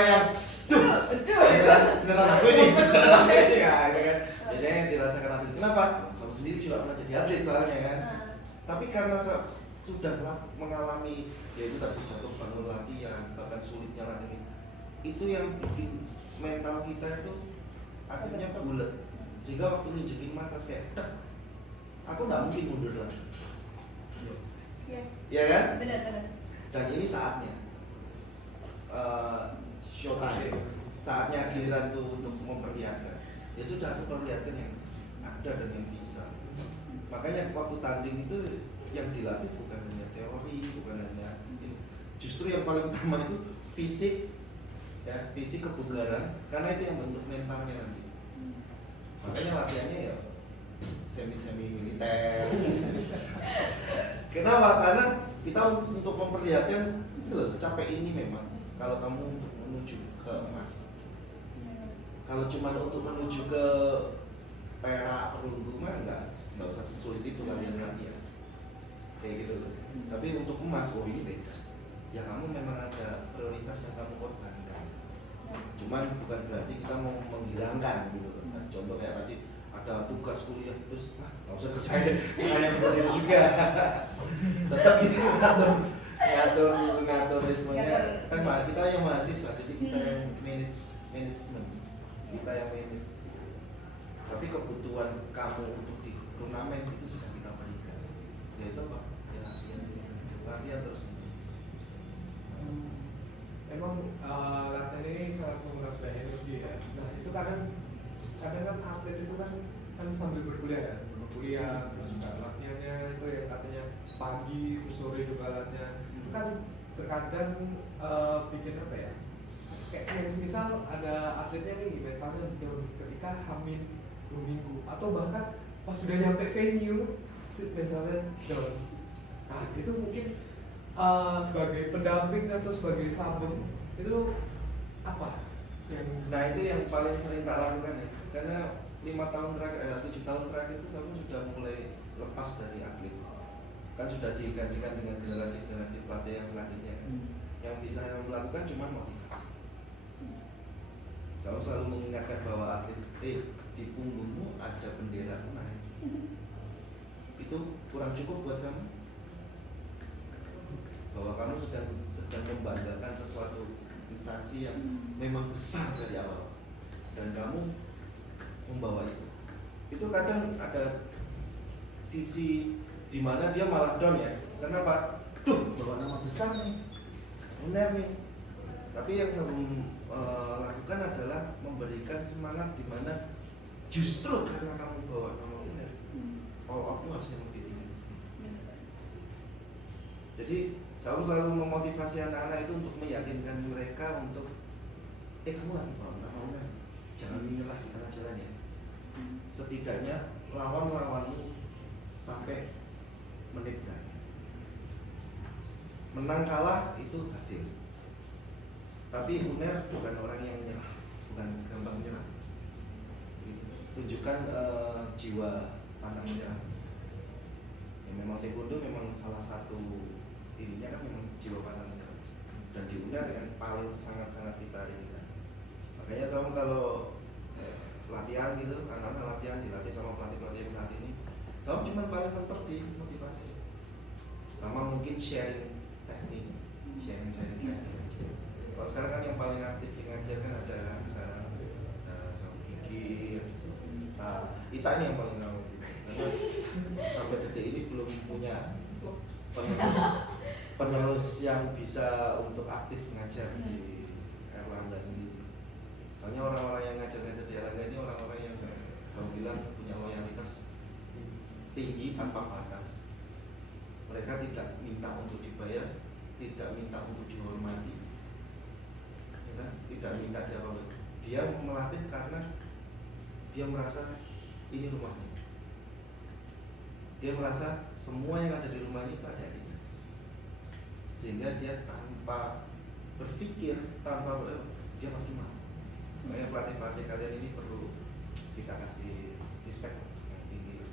beneran aku ini ya, kan. Biasanya yang dirasakan atlet. Kenapa? Saya sendiri juga pernah jadi atlet soalnya kan. Tapi karena sudah mengalami yaitu tadi jatuh bangun latihan bahkan sulitnya latihan itu yang bikin mental kita itu akhirnya bulat sehingga waktu nunjukin matras kayak aku nggak mungkin mundur lagi. Ya kan? Benar. Dan ini saatnya showtime saatnya giliran tuh untuk memperlihatkan ya sudah aku perlihatkan yang ada dan yang bisa. Makanya waktu tanding itu yang dilatih bukan hanya teori, bukan hanya justru yang paling utama itu fisik, ya fisik kebugaran, karena itu yang bentuk mentalnya nanti. Makanya latihannya ya semi militer. Kenapa? Karena kita untuk memperlihatkan itu loh, secapek ini memang kalau kamu untuk menuju ke emas. Kalau cuma untuk menuju ke perak perunggu mah nggak usah sesulit itu latihan kayak gitu loh. Tapi untuk emas, oh ini beda. Ya kamu memang ada prioritas yang kamu korbankan. Cuman bukan berarti kita mau menghilangkan gitu loh. Nah, contoh kayak tadi ada tugas kuliah terus nggak usah kerjain yang seperti itu juga. Tetap gitu ngatur ritmenya. Kan kita yang mahasiswa, jadi kita yang manajemen, kita yang manage. Tapi kebutuhan kamu untuk di turnamen itu sudah kita berikan. Ya itu apa? Ya latihan terus. Emang latihan ini sangat menguras banyak energi ya. Nah itu kadang kan atlet itu kan sambil berkuliah ya, terus juga latihannya itu yang katanya pagi terus sore juga latihan. Itu kan terkadang bikin apa ya? Kayak misal ada atletnya nih mentalnya down ketika hamil 2 minggu atau bahkan pas sudah nyampe venue itu mentalnya down. Nah itu mungkin sebagai pendamping atau sebagai sabun itu apa yang itu yang paling sering tak lakukan ya, karena 5 tahun terakhir, 7 tahun terakhir itu saya sudah mulai lepas dari atlet, kan sudah digantikan dengan generasi pelatih yang selanjutnya. Yang bisa saya melakukan cuma motivasi. Saya selalu mengingatkan bahwa atlet, di punggungmu ada bendera naik. Itu kurang cukup buat kamu? Bahwa kamu sedang membanggakan sesuatu instansi yang memang besar dari awal dan kamu membawa itu kadang ada sisi di mana dia malah down ya. Kenapa? Bawa nama besar nih, benar nih. Tapi yang saya lakukan adalah memberikan semangat di mana justru karena kamu bawa nama benar, all outmu harus yang lebih tinggi. Jadi saya selalu memotivasi anak-anak itu untuk meyakinkan mereka untuk kamu lagi bawa nama benar, jangan menyerah di tengah jalan ya. Setidaknya lawan-lawanmu sampai menit terakhir. Menang kalah itu hasil. Tapi UNER bukan orang yang menyerah, bukan gampang menyerah. Tunjukkan jiwa pantang menyerah. Ya, memang taekwondo memang salah satu ininya kan memang jiwa pantang menyerah. Dan di UNER yang paling sangat-sangat kita ini kan. Makanya sama kalau latihan gitu, anak-anak latihan dilatih sama pelatih-pelatih yang saat ini, sama cuma paling mentok di motivasi. Sama mungkin sharing teknik, sharing teknik aja. Kalau sekarang kan yang paling aktif yang ngajar kan ada saya, sama Kiki, Ita ini yang paling aktif. Karena sampai detik ini belum punya penerus yang bisa untuk aktif ngajar di Erlangga sendiri. Soalnya orang-orang yang ngajar-ngajar di Erlangga ini orang-orang yang saya bilang punya loyalitas tinggi tanpa batas. Mereka tidak minta untuk dibayar, tidak minta untuk dihormati, ya, tidak minta diapa-apa. Dia melatih karena dia merasa ini rumahnya. Dia merasa semua yang ada di rumahnya itu ada di dia. Sehingga dia tanpa berpikir, dia pasti mau. Makanya pelatih-pelatih kalian ini perlu kita kasih respect yang tinggi.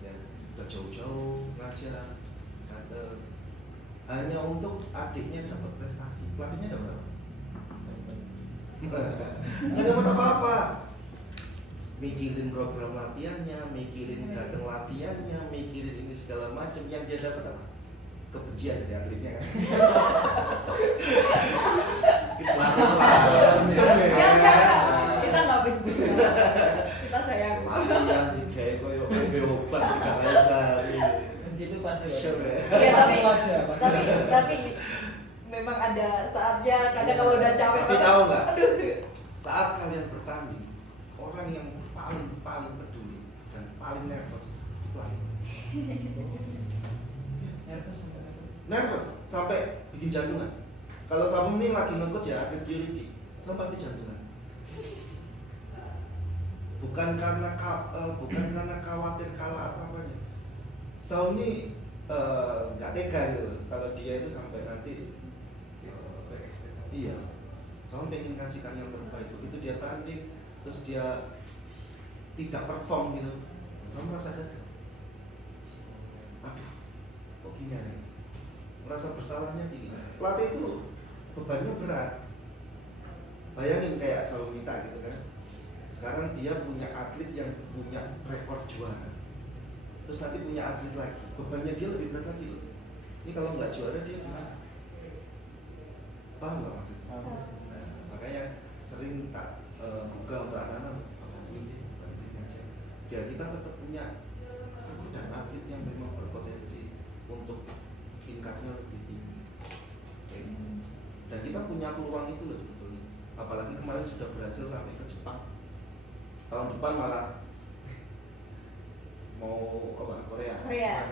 Ya, udah jauh-jauh ngajar, datang hanya untuk adiknya dapat prestasi. Pelatihnya dapat apa? Nggak dapat apa-apa. Mikirin program latihannya, mikirin datang latihannya, mikirin ini segala macam. Yang dia dapat apa? Kebencian dari atletnya kan. Kita nggak begitu. Kita sayang. Yang digawe koyo obat tidak bisa. Benci itu pasti Ya tapi memang ada saatnya kadang kalau udah capek Tapi tahu nggak? aduh. Saat kalian bertanding, orang yang paling paling nervous itu pelatih. Nervous. Sampai bikin jantungan. Kalau Samu ini lagi nge-coach ya, atlet biologi, Samu pasti jantungan. Bukan karena khawatir kalah atau apanya. Samu ini nggak tega gitu kalau dia itu sampai nanti iya, Samu pengen kasihkan yang terbaik. Begitu dia tanding, terus dia tidak perform gitu, Samu merasa gagal. Aduh, kok gini ya? Merasa bersalahnya tinggi. Pelatih itu bebannya berat. Bayangin kayak Salomita gitu kan. Sekarang dia punya atlet yang punya rekor juara. Terus nanti punya atlet lagi. Bebannya dia lebih berat lagi loh. Ini kalau nggak juara dia gimana? Paham nggak maksudnya? Nah, makanya sering tak gugah untuk anak-anak bantu aja. Biar kita tetap punya segudang atlet yang memang berpotensi untuk tingkatnya lebih tinggi. Dan kita punya peluang itu loh sebetulnya. Apalagi kemarin sudah berhasil sampai ke Jepang. Tahun depan malah mau apa? Korea. Ya,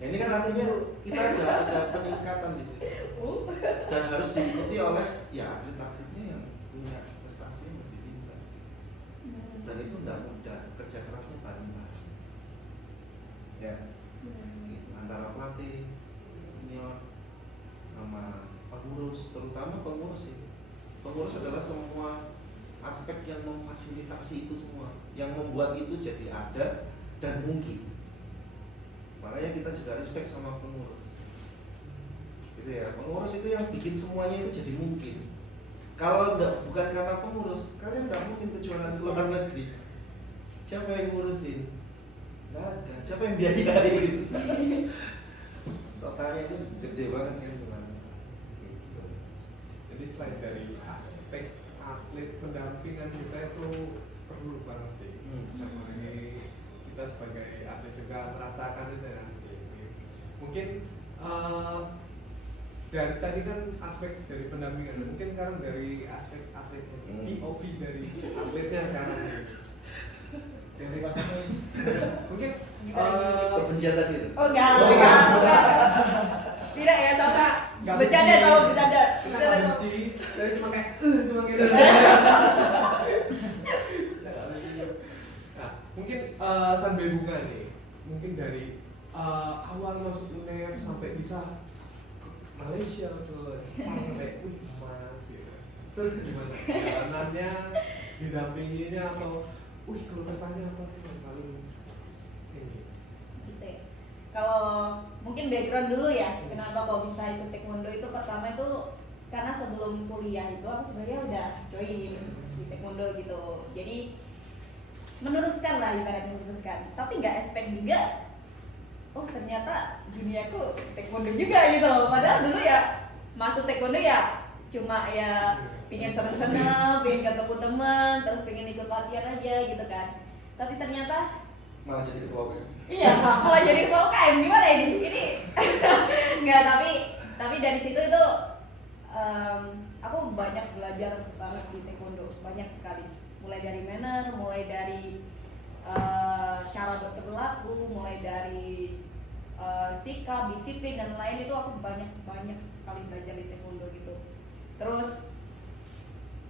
ini kan artinya kita ada peningkatan di sini. Dan harus diikuti oleh ya atlet-atletnya yang punya prestasi yang lebih tinggi. Dan itu tidak mudah, kerja kerasnya banyak. Ya, gitu. Antara pelatih, senior, sama pengurus, terutama pengurus sih. Pengurus adalah semua aspek yang memfasilitasi itu semua, yang membuat itu jadi ada dan mungkin. Makanya kita juga respect sama pengurus. Gitu ya, pengurus itu yang bikin semuanya itu jadi mungkin. Kalau bukan karena pengurus, kalian nggak mungkin kejuaraan ke luar negeri. Siapa yang ngurusin? Nggak ada. Siapa yang biayain? Totalnya itu gede banget kan teman-teman. Gitu. Jadi selain dari aspek atlet pendampingan kita itu perlu banget sih. Apalagi kita sebagai atlet juga merasakan itu ya. Mungkin dari tadi kan aspek dari pendampingan, mungkin sekarang dari aspek atlet POV dari atletnya sekarang. Dari mungkin Kebencian tadi itu. Oh enggak. Tidak ya, Sota. Nggak Bercanda benci. tau, bercanda. Kita benci, tapi cuma kayak cuma gitu. Nah, mungkin sambil bunga nih, mungkin dari awal masuk UNER sampai bisa ke Malaysia ke Jepang kayak wih mas gitu. Terus gimana jalanannya, didampinginya atau wih kalau kesannya apa sih yang paling ini? Gitu ya. Kalau mungkin background dulu ya, kenapa kok bisa ikut taekwondo itu pertama itu karena sebelum kuliah itu aku sebenarnya udah join di taekwondo gitu. Jadi meneruskan lah, ibaratnya meneruskan. Tapi nggak expect juga, oh ternyata duniaku taekwondo juga gitu loh. Padahal dulu ya masuk taekwondo ya cuma ya pingin seneng-seneng, pingin ketemu teman, terus pingin ikut latihan aja gitu kan. Tapi ternyata Malah jadi ketua UKM. iya, malah jadi ketua UKM, gimana ini? Ini nggak, tapi dari situ itu aku banyak belajar banget di taekwondo, banyak sekali. Mulai dari manner, mulai dari cara berperilaku, mulai dari sikap, disiplin dan lain itu aku banyak sekali belajar di taekwondo gitu. Terus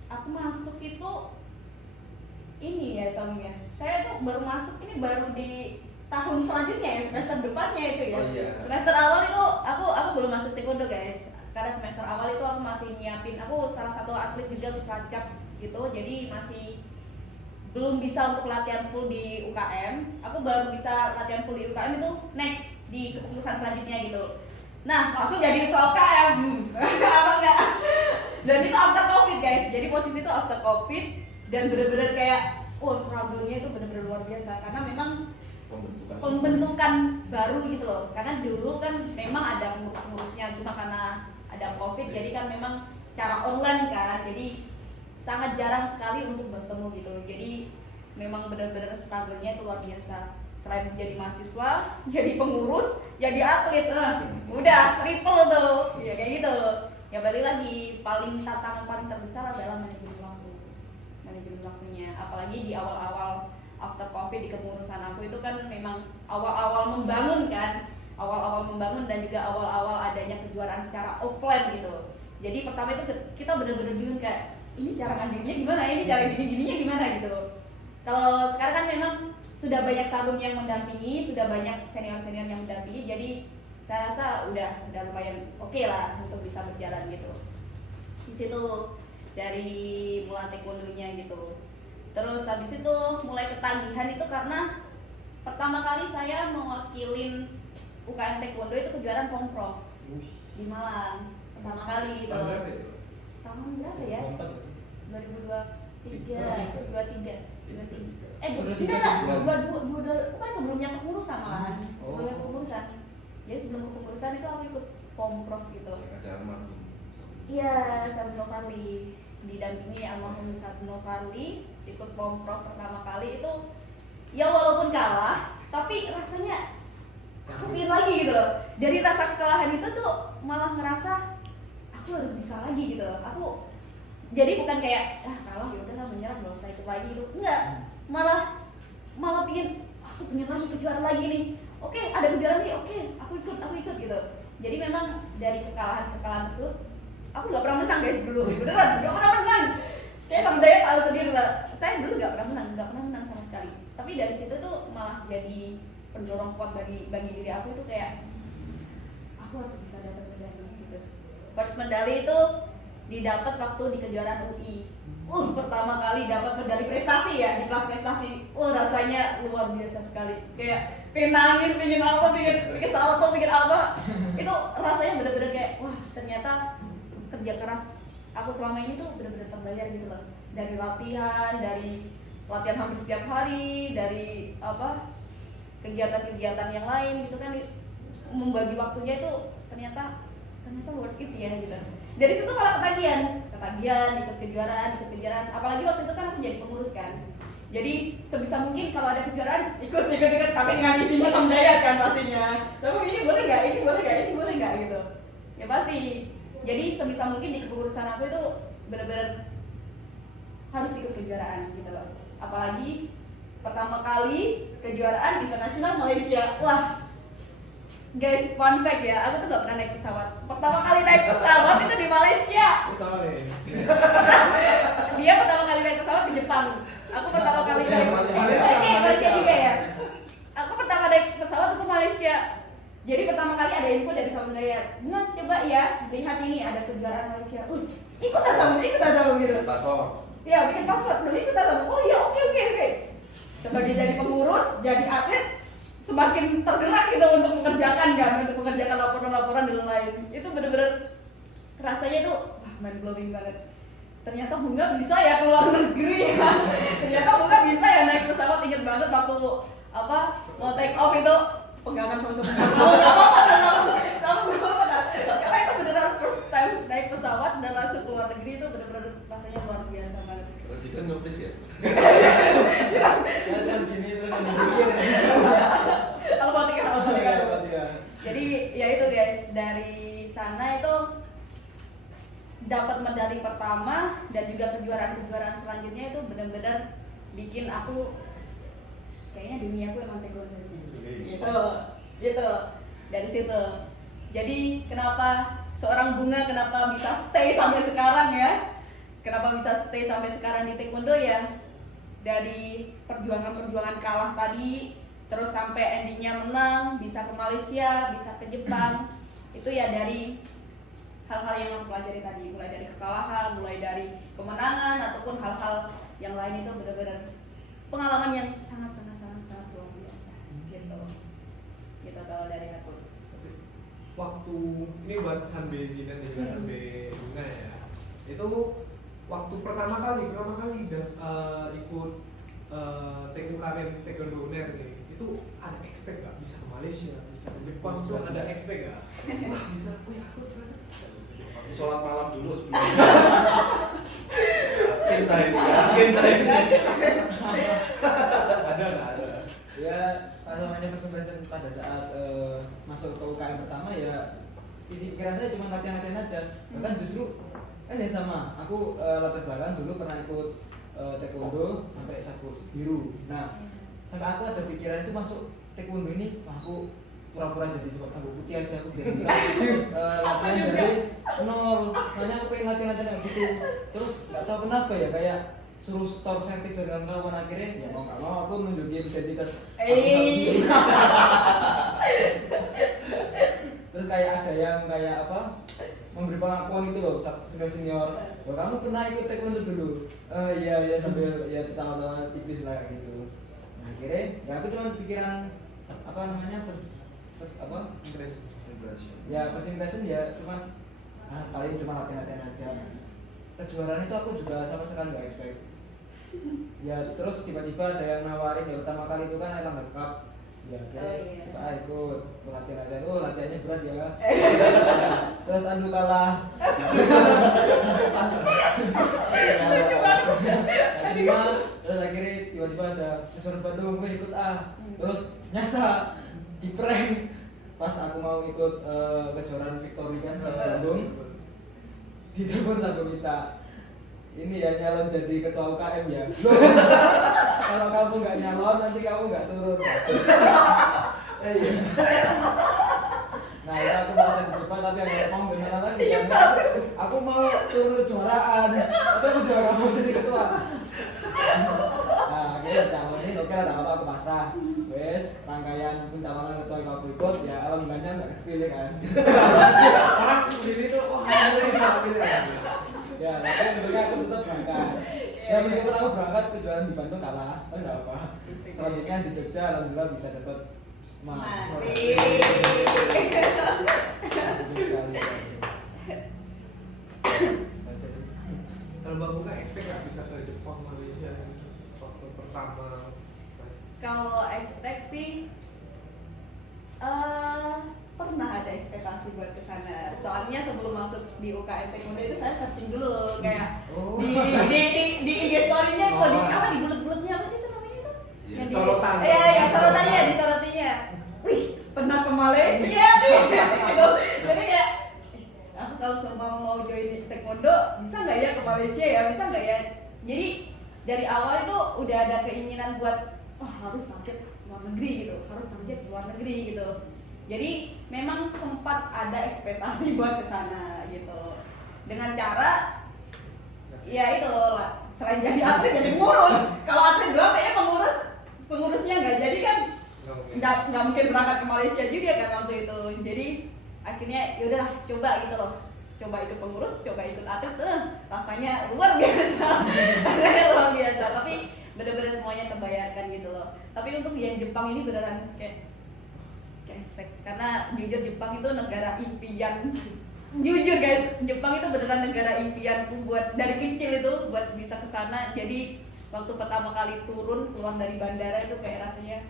aku masuk itu ini ya Samia, saya tuh baru masuk ini baru di tahun selanjutnya ya, semester depannya itu ya. Oh, iya. Semester awal itu aku belum masuk taekwondo guys, karena semester awal itu aku masih nyiapin, aku salah satu atlet juga Puskacap gitu, jadi masih belum bisa untuk latihan full di UKM. Aku baru bisa latihan full di UKM itu next di kepengurusan selanjutnya gitu. Nah langsung jadi ketua UKM, apa enggak? Dan itu after COVID guys, jadi posisi itu after COVID dan bener-bener kayak struggle-nya itu bener-bener luar biasa karena memang pembentukan baru gitu loh. Karena dulu kan memang ada ngurus-ngurusnya, cuma karena ada COVID jadi kan memang secara online kan, jadi sangat jarang sekali untuk bertemu gitu. Jadi memang benar-benar struggle-nya itu luar biasa. Selain jadi mahasiswa, jadi pengurus, jadi atlet, udah triple tuh, ya kayak gitu. Ya balik lagi, tantangan paling terbesar adalah manajemen waktunya. Apalagi di awal-awal after COVID di kepengurusan aku itu kan memang awal-awal membangun kan, awal-awal membangun dan juga awal-awal adanya kejuaraan secara offline gitu. Jadi pertama itu kita bener-bener bingung kayak ini cara ngambilnya gimana, ini cara gini-gininya gimana gitu. Kalau sekarang kan memang sudah banyak sabun yang mendampingi, sudah banyak senior-senior yang mendampingi, jadi saya rasa udah lumayan oke lah untuk bisa berjalan gitu. Di situ dari mulai taekwondonya gitu. Terus habis itu mulai ketagihan itu karena pertama kali saya mewakilin UKM Taekwondo itu kejuaraan Pomprov di Malang. Pertama kali gitu. Tahun berapa itu? Tahun berapa ya? 2023, 23. Bukan sebelumnya kepengurusan malahan. Sebelumnya kepengurusan. Jadi sebelum kepengurusan itu aku ikut Pomprov gitu. Ada almarhum. Iya, Sabno Farli didampingi almarhum Sabno Farli ikut Pomprov pertama kali itu ya walaupun kalah tapi rasanya aku ingin lagi gitu loh. Dari rasa kekalahan itu tuh malah ngerasa aku harus bisa lagi gitu. Aku jadi bukan kayak kalah ya udahlah menyerah nggak usah ikut lagi gitu. Enggak, malah pingin aku pengen lagi kejuaraan lagi nih. Oke, ada kejuaraan nih. Oke, aku ikut gitu. Jadi memang dari kekalahan tersebut aku nggak pernah menang guys dulu, beneran nggak pernah menang. Kayak Kang Dayat tahu sendiri lah, saya dulu nggak pernah menang sama sekali. Tapi dari situ tuh malah jadi pendorong kuat bagi diri aku itu kayak aku harus bisa dapat medali gitu. First medali itu didapat waktu di kejuaraan UI. Pertama kali dapat medali prestasi ya di kelas prestasi. Rasanya luar biasa sekali. Kayak pengen nangis, pengen apa, pengen salto, pengen apa. Itu rasanya bener-bener kayak wah ternyata kerja keras aku selama ini tuh bener-bener terbayar gitu loh. Dari latihan hampir setiap hari, dari apa kegiatan-kegiatan yang lain gitu kan, membagi waktunya itu ternyata worth it ya gitu. Dari situ malah ketagihan, ikut kejuaraan, apalagi waktu itu kan aku jadi pengurus kan. Jadi sebisa mungkin kalau ada kejuaraan ikut, tapi dengan isinya sama daya kan pastinya. Tapi ini boleh nggak gitu. Ya pasti. Jadi sebisa mungkin di kepengurusan aku itu benar-benar harus ikut kejuaraan gitu loh. Apalagi pertama kali kejuaraan internasional Malaysia. Wah, guys, fun fact ya, aku tuh gak pernah naik pesawat. Pertama kali naik pesawat itu di Malaysia. Dia pertama kali naik pesawat ke Jepang. Aku pertama kali naik Malaysia juga ya. Aku pertama naik pesawat ke Malaysia. Jadi pertama kali ada info dari Sabun Dayat. Nah, coba ya lihat ini ada kejuaraan Malaysia. Ikut aja gitu. Paspor. Ya, bikin paspor. Udah ikut aja. Oh iya, oke. Sebagai jadi pengurus, jadi atlet, semakin tergerak gitu untuk mengerjakan laporan-laporan dan lain-lain. Itu bener-bener rasanya itu mind blowing banget. Ternyata Bunga bisa ya keluar negeri ya. Ternyata Bunga bisa ya naik pesawat. Ingat banget waktu mau take off itu pegangan sama kamu karena itu beneran first time naik pesawat dan langsung keluar negeri itu bener-bener rasanya luar biasa banget. Berarti kan nge-freeze ya? Dan gini terus mikir. Al-Fatihah. Jadi ya itu guys, dari sana itu dapat medali pertama dan juga kejuaraan selanjutnya itu benar-benar bikin aku kayaknya duniaku emang taekwondo sih. Gitu. Dari situ. Jadi kenapa seorang Bunga kenapa bisa stay sampai sekarang ya? Kenapa bisa stay sampai sekarang di taekwondo ya? Dari perjuangan kalah tadi, terus sampai endingnya menang, bisa ke Malaysia, bisa ke Jepang. Itu ya dari hal-hal yang aku pelajari tadi, mulai dari kekalahan, mulai dari kemenangan ataupun hal-hal yang lain itu benar-benar pengalaman yang sangat luar biasa gitu kalau dari aku. Waktu ini buat Sanbe Zidan dan juga Sanbe Bunga ya, itu waktu pertama kali ikut UKM Taekwondo UNER nih, itu ada expect gak bisa ke Malaysia, bisa ke Jepang, tuh ada expect gak? Wah bisa, aku ternyata bisa. Sholat malam dulu sebelum yakin. Ada nggak ada? Ya kalau namanya presentasi pada saat masuk ke UKM pertama ya isi pikiran saya cuma latihan aja. Bahkan justru kan ya sama, aku latar belakang dulu pernah ikut taekwondo sampai sabuk biru. Nah sampai aku ada pikiran itu masuk taekwondo ini, aku pura-pura jadi sabuk putih aja, aku biar bisa latihan dari nol. Makanya aku pengen latihan kayak gitu. Terus nggak tahu kenapa ya, kayak suruh store sertif dengan kawan, akhirnya ya mau nggak mau aku nunjukin identitas aku. Terus kayak ada yang kayak apa, memberi pengakuan gitu loh, senior. Wah, kamu pernah ikut taekwondo dulu? Iya sambil ya ketawa-tawa tipis lah kayak gitu. Nah, akhirnya ya aku cuma pikiran apa namanya first apa? Ya first impression ya cuma paling cuma latihan-latihan aja. Kejuaraan itu aku juga sama sekali nggak expect. Ya terus tiba-tiba ada yang nawarin, ya pertama kali itu kan Erlangga Cup. Ya akhirnya coba ikut latihan-latihan, latihannya berat ya. Terus anu kalah. Terus akhirnya tiba-tiba ada Sesor Bandung, gue ikut terus nyata di prank pas aku mau ikut kejuaraan Victory kan di Bandung, ditelepon sama kita, ini ya nyalon jadi ketua UKM ya. Kalau kamu nggak nyalon nanti kamu nggak turun. Nah itu aku merasa dijebak, tapi yang ngomong beneran lagi kan. Aku mau turun kejuaraan, tapi aku juga nggak mau jadi ketua. Nah akhirnya calonin, oke lah, apa aku pasrah. Wes rangkaian pencalonan ketua yang aku ikut, ya alhamdulillahnya nggak kepilih kan. Orang sini tuh alhamdulillah nggak pilih. Ya, tapi untungnya aku tetap berangkat. Ya meskipun aku berangkat kejuaraan di Bandung kalah, kan nggak apa. Selanjutnya di Jogja alhamdulillah bisa dapat emas. Kalau Mbak Bunga expect nggak bisa ke Jepang, Malaysia waktu pertama? Kalau expect sih pernah ada ekspektasi buat kesana. Soalnya sebelum masuk di UKM Taekwondo itu saya searching dulu kayak di IG story-nya kok di bulet-buletnya apa sih itu namanya itu? Yang di Sorotan. Iya, sorotannya, di sorotinya. Wih, pernah ke Malaysia nih. Gitu. Jadi kayak aku kalau seumpama mau join di Taekwondo, bisa nggak ya ke Malaysia ya? Bisa nggak ya? Jadi dari awal itu udah ada keinginan buat harus target luar negeri gitu, harus target luar negeri gitu. Jadi memang sempat ada ekspektasi buat kesana gitu, dengan cara ya itu lah, selain jadi atlet jadi pengurus. Kalau atlet doang kayaknya pengurusnya nggak jadi kan, nggak mungkin berangkat ke Malaysia juga kan waktu itu. Jadi akhirnya yaudahlah coba gitu loh, coba ikut pengurus, coba ikut atlet, rasanya luar biasa. Rasanya luar biasa, tapi benar-benar semuanya terbayarkan gitu loh. Tapi untuk yang Jepang ini beneran kayak expect, karena jujur Jepang itu negara impian. Jujur guys, Jepang itu beneran negara impianku buat dari kecil itu buat bisa kesana. Jadi waktu pertama kali turun keluar dari bandara itu kayak rasanya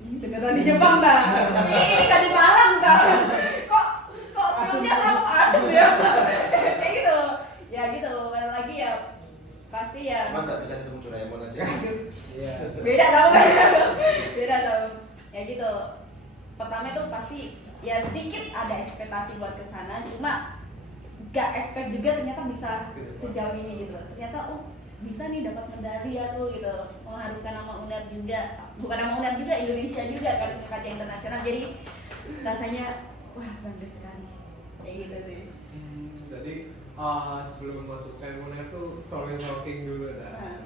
ini beneran di Jepang dah. Ini kan di Malang dah. Kok filmnya sama adem ya. Kayak gitu. Ya gitu. Well, lagi ya pasti ya. Cuma nggak bisa ketemu Doraemon aja. Iya. Beda tau. Beda tau. Ya gitu. Pertama itu pasti ya sedikit ada ekspektasi buat kesana, cuma gak expect juga ternyata bisa sejauh ini gitu. Ternyata bisa nih dapat medali aku gitu, mengharumkan nama UNER juga, bukan nama UNER juga, Indonesia juga kan, kancah internasional. Jadi rasanya wah bangga sekali kayak gitu sih. Jadi sebelum masuk UNER tuh stalking dulu dah.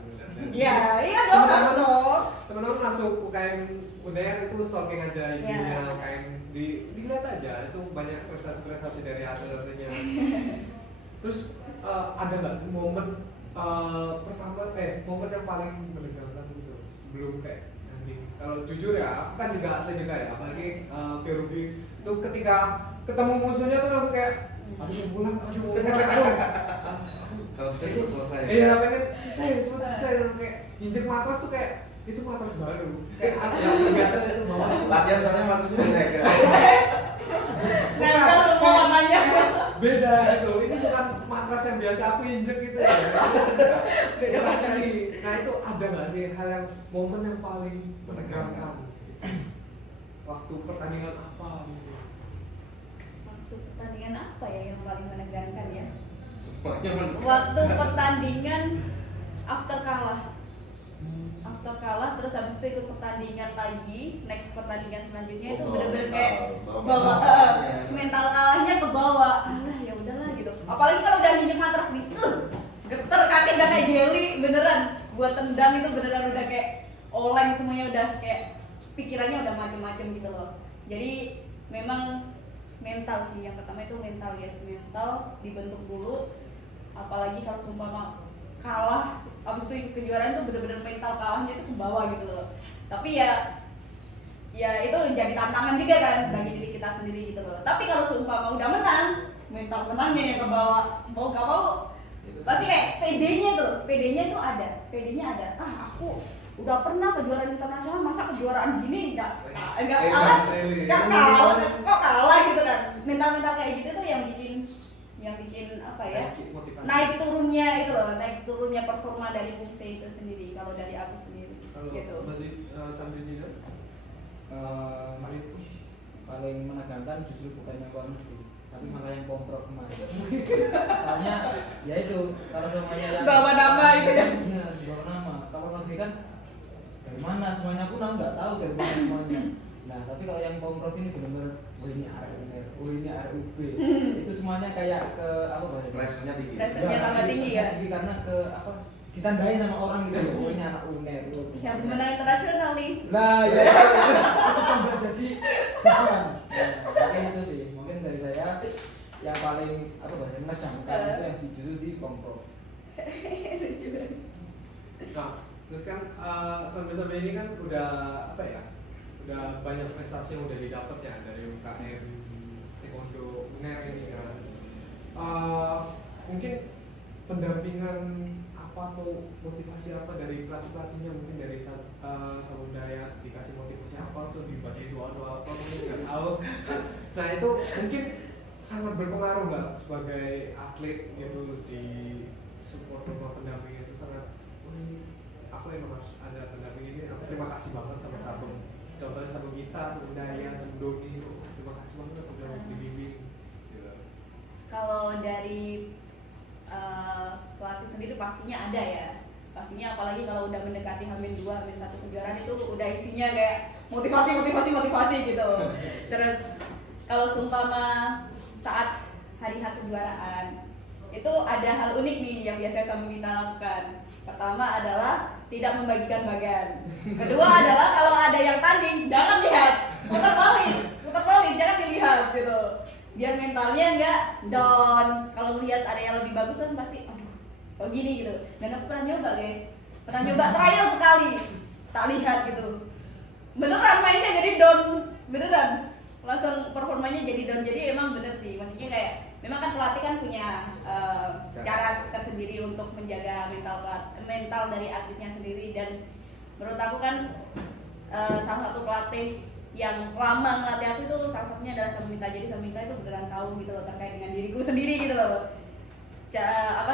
Iya dong, harus dong. Teman-teman masuk UKM UNER itu stalking aja IG-nya UKM, dilihat aja itu banyak prestasi-prestasi dari atletnya. Terus ada nggak momen pertama momen yang paling menegangkan gitu sebelum kayak tanding? Kalau jujur ya, aku kan juga atlet juga ya, apalagi Kerugi itu ketika ketemu musuhnya tuh langsung kayak aduh pulang. Kalau bisa ikut selesai. Iya, pengen selesai kayak injek matras tuh kayak itu matras baru. Kayak yang terbiasa itu bawa. Latihan soalnya matrasnya saya. Nempel semua warnanya. Beda itu. Ini bukan matras yang biasa aku injek gitu ya. Beda kali. Nah, itu ada nggak sih hal yang momen yang paling menegangkan? Waktu pertandingan apa gitu? Waktu pertandingan apa ya yang paling menegangkan ya? Semuanya menegangkan. Waktu pertandingan after kalah after kalah terus habis itu ikut pertandingan lagi, next pertandingan selanjutnya itu Bawa bener-bener mental, kayak bawa bawa mental. mental kalahnya ke bawah. Ya udahlah gitu. Apalagi kalau udah nginjek matras nih, geter kaki udah kayak jelly beneran. Buat tendang itu beneran udah kayak oleng semuanya, udah kayak pikirannya udah macem-macem gitu loh. Jadi memang mental sih, yang pertama itu mental, guys. Mental dibentuk dulu, apalagi kalau sumpah kalah abis itu ikut kejuaraan itu bener-bener mental kalahnya itu ke bawah gitu loh. Tapi ya itu jadi tantangan juga kan bagi diri kita sendiri gitu loh. Tapi kalau seumpama udah menang, mental menangnya yang ke bawah, mau gak mau pasti kayak PD-nya itu ada. Aku udah pernah kejuaraan internasional, masa kejuaraan gini enggak kalah gitu kan. Mental kayak gitu tuh yang bikin apa ya, naik turunnya performa dari Pungse itu sendiri, kalau dari aku sendiri gitu. Sampai sini paling menegangkan justru bukan yang luar negeri, tapi malah yang Pemprov kemarin. Soalnya ya itu, kalau semuanya yang Bawa nama itu ya? Iya, bawa nama. Kalau negeri kan dari mana semuanya pun aku nggak tahu dari mana semuanya. Nah, tapi kalau yang Pemprov ini benar-benar, oh ini RUNR, oh ini RUB, itu semuanya kayak ke apa bahasa? Pressure-nya tinggi. Pressure-nya tambah tinggi ya? Tinggi karena ke apa? Ditandai sama orang gitu, oh ini anak UNER. Yang menang internasional nih. Lah ya itu kan udah jadi beban. Mungkin itu sih, mungkin dari saya yang paling apa bahasa menegangkan itu yang justru di Pemprov. Nah, terus kan sampai ini kan udah apa ya? Udah banyak prestasi yang udah didapat ya dari UKM Taekwondo UNER ini kan. Mungkin pendampingan apa atau motivasi apa dari pelatihnya, mungkin dari Samudaya dikasih motivasi apa tuh, dibaca doa apa mungkin nggak tahu. Nah itu mungkin sangat berpengaruh nggak sebagai atlet gitu, di support sama pendamping itu sangat. Ini aku emang harus ada pendamping ini, aku terima kasih banget sama Sabung, contohnya Sabung kita, Sabung Daya, Sabung Doni, terima kasih banget udah dibimbing gitu. Kalau dari pelatih sendiri pastinya ada ya, pastinya apalagi kalau udah mendekati H-2, H-1 kejuaraan itu udah isinya kayak motivasi gitu. Terus kalau seumpama saat hari H kejuaraan itu ada hal unik nih yang biasanya sama kita lakukan. Pertama adalah tidak membagikan bagan. Kedua adalah kalau ada yang tanding jangan lihat, putar balik, jangan dilihat gitu. Biar mentalnya nggak down. Kalau melihat ada yang lebih bagus kan pasti aduh kok gini gitu. Dan aku pernah nyoba guys, trial sekali, tak lihat gitu, beneran mainnya jadi down, beneran langsung performanya jadi down. Jadi emang bener sih, maksudnya kayak memang kan pelatih kan punya cara tersendiri untuk menjaga mental dari atletnya sendiri. Dan menurut aku kan salah satu pelatih yang lama ngelatih aku itu salah satunya adalah Samita. Jadi Samita itu beneran tahu gitu loh terkait dengan diriku sendiri gitu loh.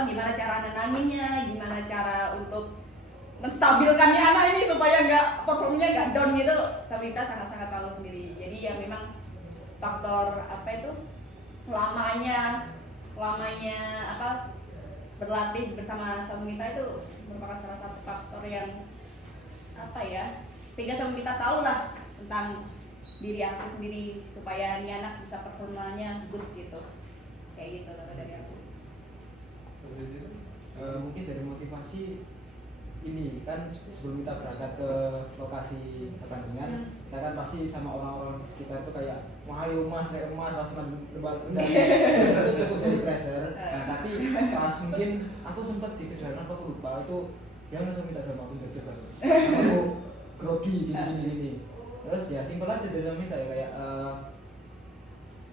Gimana cara nenanginnya, gimana cara untuk menstabilkannya anak ini supaya nggak performnya nggak down gitu. Samita sangat-sangat tahu sendiri. Jadi ya memang faktor apa itu lamanya berlatih bersama Samita itu merupakan salah satu faktor yang apa ya, sehingga Samita tahu lah tentang diri aku sendiri supaya ini anak bisa performanya good gitu, kayak gitu kalau dari aku. Mungkin dari motivasi ini kan sebelum kita berangkat ke lokasi pertandingan, kita kan pasti sama orang-orang di sekitar itu kayak wah ayo mas, pas lebar itu cukup dari pressure. Tapi pas mungkin aku sempat di kejuaraan aku lupa itu dia langsung minta sama aku berdebat, aku grogi gini. Terus ya simpel aja dari minta ya kayak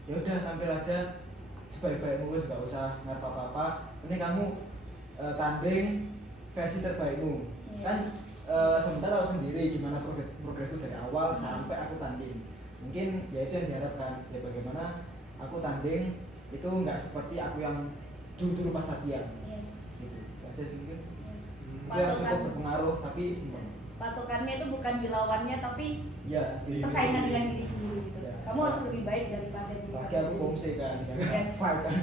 ya udah tampil aja sebaik-baikmu, wes gak usah ngarep apa-apa. Ini kamu tanding versi terbaikmu. Kan sebentar tahu sendiri gimana progresku dari awal sampai aku tanding. Mungkin ya itu yang diharapkan. Ya bagaimana aku tanding itu nggak seperti aku yang dulu pas latihan. Yes. Gitu. Aja sih mungkin. Yes. Itu yang cukup berpengaruh tapi simpel. Patokannya itu bukan di lawannya tapi Ya, persaingan dengan diri sendiri gitu. Ya. Kamu harus lebih baik daripada diri kamu Pakai aku sendiri. Pungse kan, yang Yes. fight kan.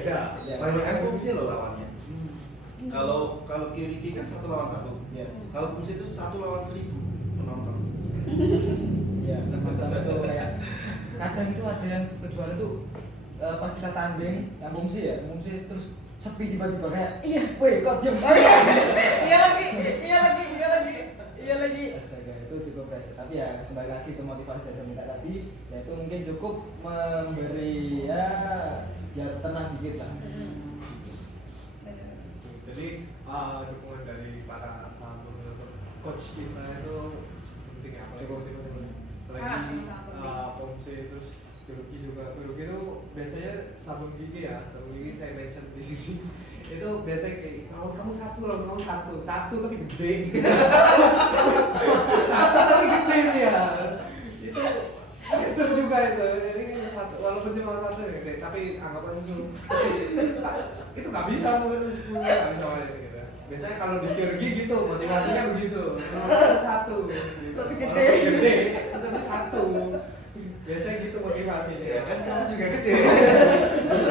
Beda. Ya. Banyak yang fungsi loh lawannya. Kalau Kyuriki kan 1 lawan 1. Iya. Kalau Pumse itu 1 lawan 1000 penonton. Ya, teman-teman itu kayak kadang itu ada yang kejuaraan itu pas kita tanding yang fungsi terus sepi tiba-tiba kayak woi kok diam saya. Iya lagi. Astaga, itu cukup pressure. Tapi ya kembali lagi ke motivasi yang saya minta tadi, yaitu mungkin cukup memberi ya tenang dikit lah. Jadi dukungan dari para sahabat atau coach kita itu penting ya, apalagi Sangat Pomse terus Kyuriki juga. Kyuriki itu biasanya sabun gigi ya, sabun gigi saya mention di sini. Itu biasanya kayak kamu satu tapi gede. Satu tapi gede nih ya. Itu seru juga itu. Jadi satu walaupun cuma satu ya, tapi anggapannya itu nggak bisa mungkin 10 nggak bisa main gitu. Biasanya kalau di Kyuriki gitu motivasinya begitu. Satu Tapi gitu. gede. Gede, tapi satu. Biasanya gitu motivasinya. Ya kan kamu juga gede.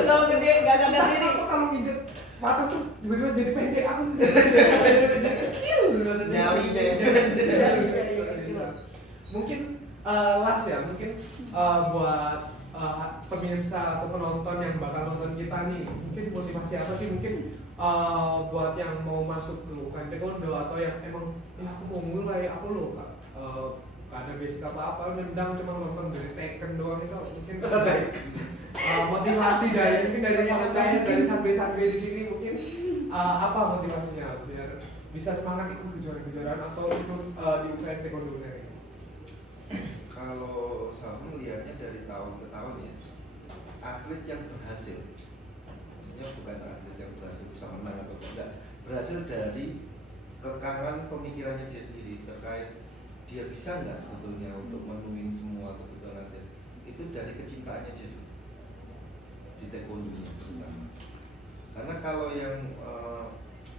Kalau gede nggak sadar diri. Aku kalau nginjek mata tuh tiba-tiba jadi pendek, aku jadi kecil. Nyali deh. Mungkin last ya, mungkin buat pemirsa atau penonton yang bakal nonton kita nih, mungkin motivasi apa sih? Mungkin buat yang mau masuk ke UKM Taekwondo atau yang emang aku mau mulai, aku loh kak gak ada basic apa-apa, mendang cuma nonton dari Tekken doang itu mungkin motivasi dari dari sampai di sini mungkin apa motivasinya biar bisa semangat ikut kejuaraan atau ikut di UKM Taekwondo ini? Kalau saya melihatnya dari tahun ke tahun ya, atlet yang berhasil, maksudnya bukan atlet yang berhasil bisa menang atau tidak, berhasil dari kekangan pemikirannya dia sendiri terkait dia bisa nggak sebetulnya untuk memenuhi semua kebutuhan atlet, itu dari kecintaannya dia di taekwondo terutama. Karena kalau yang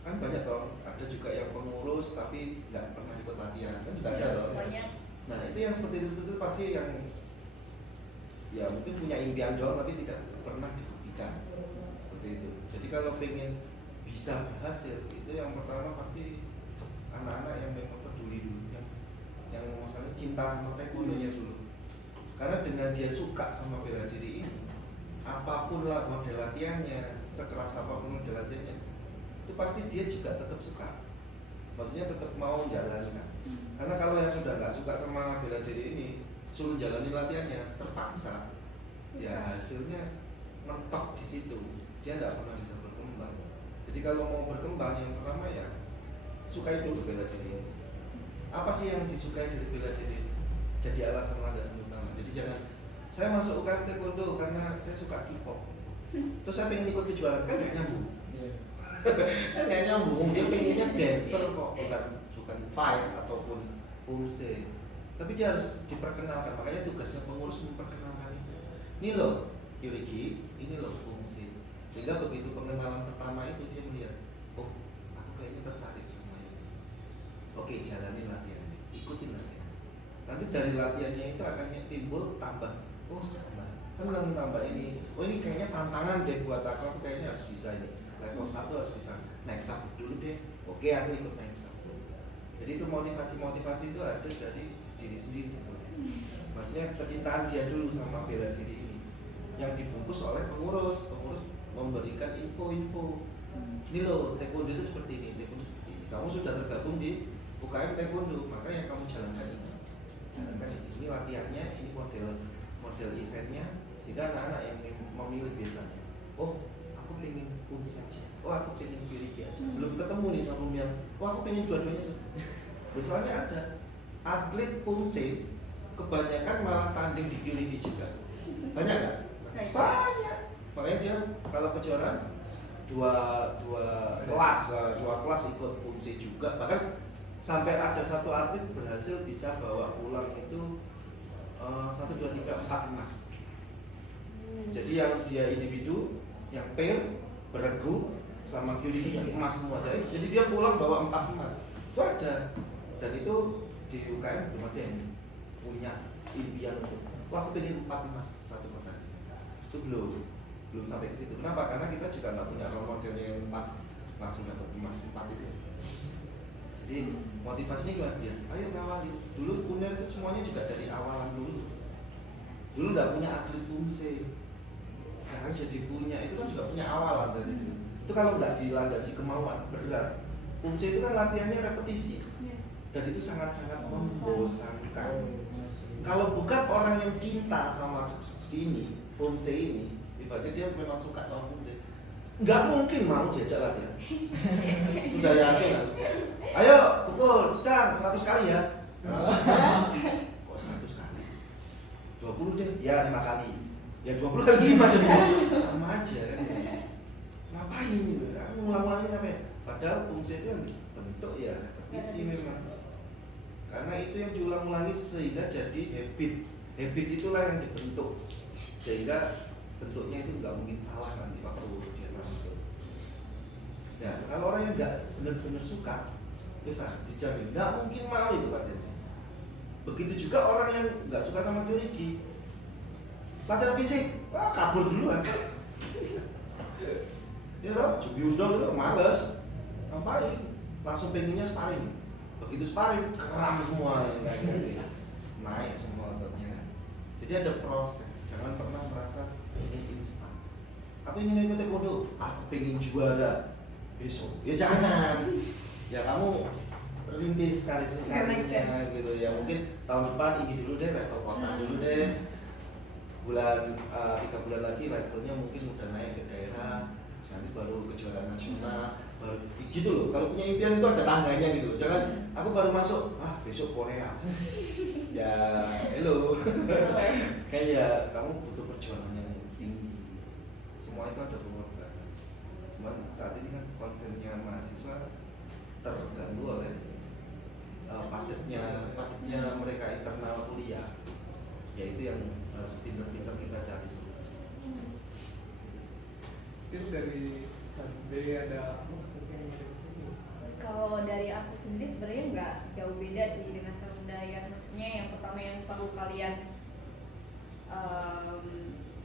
kan banyak toh, ada juga yang pengurus tapi nggak pernah ikut latihan, kan juga ada toh. Banyak. Nah itu yang seperti itu pasti yang ya mungkin punya impian doang tapi tidak pernah dibuktikan seperti itu. Jadi kalau pengen bisa berhasil itu yang pertama pasti anak-anak yang memang peduli dulu, yang masalah cinta sama taekwondonya dulu. Karena dengan dia suka sama bela diri ini, apapun lah model latihannya, sekeras apapun model latihannya, itu pasti dia juga tetap suka. Maksudnya tetap mau jalankan. Karena kalau yang sudah nggak suka sama bela diri ini, suruh jalani latihannya terpaksa, ya hasilnya mentok di situ. Dia nggak pernah bisa berkembang. Jadi kalau mau berkembang, yang pertama ya sukai dulu bela diri. Apa sih yang disukai dari bela diri? Jadi alasan landasan utama. Jadi jangan saya masuk UKM Taekwondo karena saya suka K-pop. Terus saya pengen ikut kejuaraan, kan nggak nyambung. Kan nggak nyambung. Dia pengennya dancer kok, bukan fight ataupun pumse. Tapi dia harus diperkenalkan. Makanya tugasnya pengurus memperkenalkan itu. Ini loh Kyuriki, ini loh pumse. Sehingga begitu pengenalan pertama itu dia melihat, oh aku kayaknya tertarik sama ini. Oke, jalani latihannya, ikutin latihan. Nanti dari latihannya itu akan timbul tambah, oh tambah seneng tambah ini. Oh ini kayaknya tantangan deh buat aku kayaknya harus bisa ini. Level 1 harus bisa naik sabuk dulu deh. Oke, aku ikut naik sabuk. Jadi itu motivasi itu ada dari diri sendiri sebetulnya. Maksudnya kecintaan dia dulu sama bela diri ini yang dibungkus oleh pengurus memberikan info-info. Ini loh, taekwondo itu seperti ini, taekwondo seperti ini. Kamu sudah tergabung di UKM Taekwondo, maka yang kamu jalankan ini. Ini latihannya, ini model eventnya, sehingga anak-anak yang memilih biasanya, oh aku pengen pumse aja, oh aku pengen Kyuriki aja. Belum ketemu nih sama yang, oh aku pengen dua-duanya. Soalnya ada atlet pumse kebanyakan malah tanding di Kyuriki juga. Banyak nggak? Banyak. Makanya dia kalau kejuaraan dua kelas ikut pumse juga. Bahkan sampai ada satu atlet berhasil bisa bawa pulang itu 1, 2, 3, 4 emas. Jadi yang dia individu, yang pair, beregu, sama Kyuriki yang emas semua. Jadi dia pulang bawa 4 emas. Itu ada. Dan itu di UKM belum ada yang punya impian untuk, wah aku pengen 4 emas satu pertandingan. Itu belum sampai ke situ. Kenapa? Karena kita juga nggak punya role model yang 4 langsung dapat emas 4 itu. Jadi motivasinya gimana dia? Ayo ngawali. Dulu Uner itu semuanya juga dari awalan dulu. Dulu nggak punya atlet Pumse, sekarang jadi punya. Itu kan juga punya awalan dari itu. Itu kalau nggak dilandasi kemauan berat. Pumse itu kan latihannya repetisi. Dan itu sangat-sangat membosankan. Kalau bukan orang yang cinta sama ini, Pumse ini, berarti dia memang suka sama Pumse. Nggak mungkin mau diajak latihan. Sudah yakin aku. Ayo pukul, dang 100 kali ya. Kok 100 kali? 20 deh, ya 5 kali. Ya 20 kali 5 jadi sama aja kan. Ngapain gitu? Aku ngulang-ulangin ngapain? Padahal Pumse itu kan bentuk ya repetisi memang. Karena itu yang diulang-ulangi sehingga jadi habit. Habit itulah yang dibentuk sehingga bentuknya itu nggak mungkin salah nanti waktu dia tampil. Ya, kalau orang yang nggak benar-benar suka, bisa dijamin nggak mungkin mau itu katanya. Begitu juga orang yang nggak suka sama Kyoriki, latihan fisik, wah kabur duluan. Ya loh, Jubiudong itu males, ngapain? Langsung pengennya sparring. Begitu sparring, keram semua naik semua ototnya. Jadi ada proses, jangan pernah merasa ini instan. Aku ingin ikut taekwondo, aku pengen juara besok. Ya jangan. Ya kamu rintis karirnya gitu ya. Mungkin tahun depan ini dulu deh, level kota dulu deh. 3 bulan lagi levelnya mungkin udah naik ke daerah. Nanti baru kejuaraan nasional, baru gitu loh. Kalau punya impian itu ada tangganya gitu loh. Jangan aku baru masuk, besok Korea. Ya, hello. Kayak ya kamu butuh perjuangan yang tinggi. Semua itu ada pengorbanan. Cuman saat ini kan konsennya mahasiswa terganggu oleh padatnya mereka internal kuliah. Yaitu yang harus pintar-pintar kita cari solusi. Mungkin dari Sande ada Kalau dari aku sendiri sebenarnya nggak jauh beda sih dengan Sandayan. Maksudnya yang pertama yang perlu kalian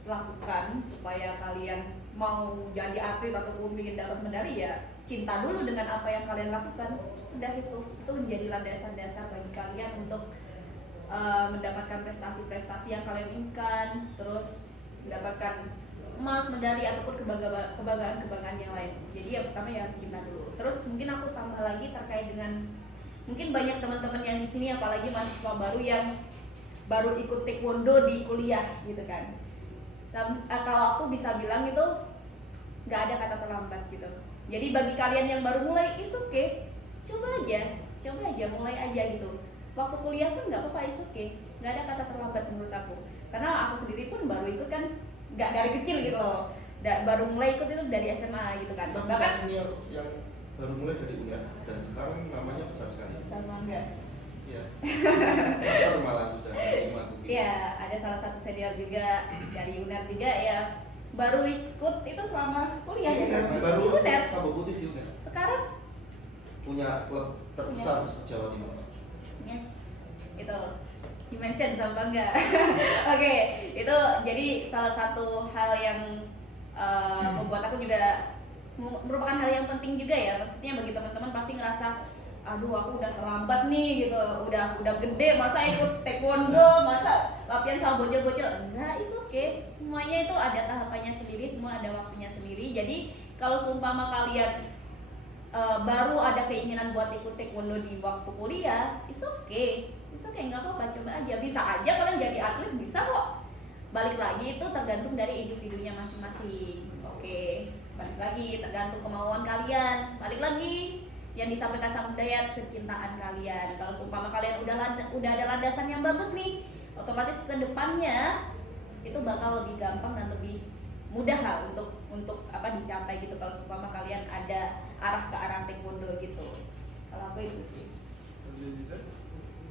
lakukan supaya kalian mau jadi atlet ataupun ingin dapat medali ya cinta dulu dengan apa yang kalian lakukan. Udah itu menjadi landasan dasar bagi kalian untuk mendapatkan prestasi-prestasi yang kalian inginkan, terus mendapatkan emas, medali ataupun kebanggaan yang lain. Jadi yang pertama ya cinta dulu. Terus mungkin aku tambah lagi terkait dengan mungkin banyak teman-teman yang di sini apalagi mahasiswa baru yang baru ikut taekwondo di kuliah gitu kan. Kalau aku bisa bilang itu nggak ada kata terlambat gitu. Jadi bagi kalian yang baru mulai, it's okay, coba aja mulai aja gitu. Waktu kuliah pun nggak apa-apa, it's okay, nggak ada kata terlambat menurut aku. Karena aku sendiri pun baru ikut kan nggak dari kecil gitu loh, baru mulai ikut itu dari SMA gitu kan. Bahkan senior yang baru mulai dari kuliah dan sekarang namanya besar sekali. Sama enggak? Iya. Besar malah sudah Iya, ada salah satu senior juga dari UNER juga ya baru ikut itu selama kuliah ya kan? Baru Di UNER. Sabuk Putih di UNER. Sekarang punya klub terbesar se-Jawa Timur. yes, itu dimention sama bangga. Oke, itu jadi salah satu hal yang membuat aku juga merupakan hal yang penting juga ya. Maksudnya bagi teman-teman pasti ngerasa, aduh aku udah terlambat nih gitu, udah gede masa ikut taekwondo, masa latihan sama bocil-bocil. Enggak, it's okay. Semuanya itu ada tahapannya sendiri, semua ada waktunya sendiri. Jadi kalau seumpama kalian baru ada keinginan buat ikut taekwondo di waktu kuliah, it's okay, nggak apa-apa, coba aja. Bisa aja kalian jadi atlet, bisa kok. Balik lagi itu tergantung dari individunya masing-masing. Oke, balik lagi tergantung kemauan kalian. Balik lagi yang disampaikan sama Dayat, kecintaan kalian. Kalau seumpama kalian udah ada landasan yang bagus nih, otomatis ke depannya itu bakal lebih gampang dan lebih mudah lah untuk dicapai gitu. Kalau seumpama kalian ada arah ke arah taekwondo gitu. Kalau aku itu sih.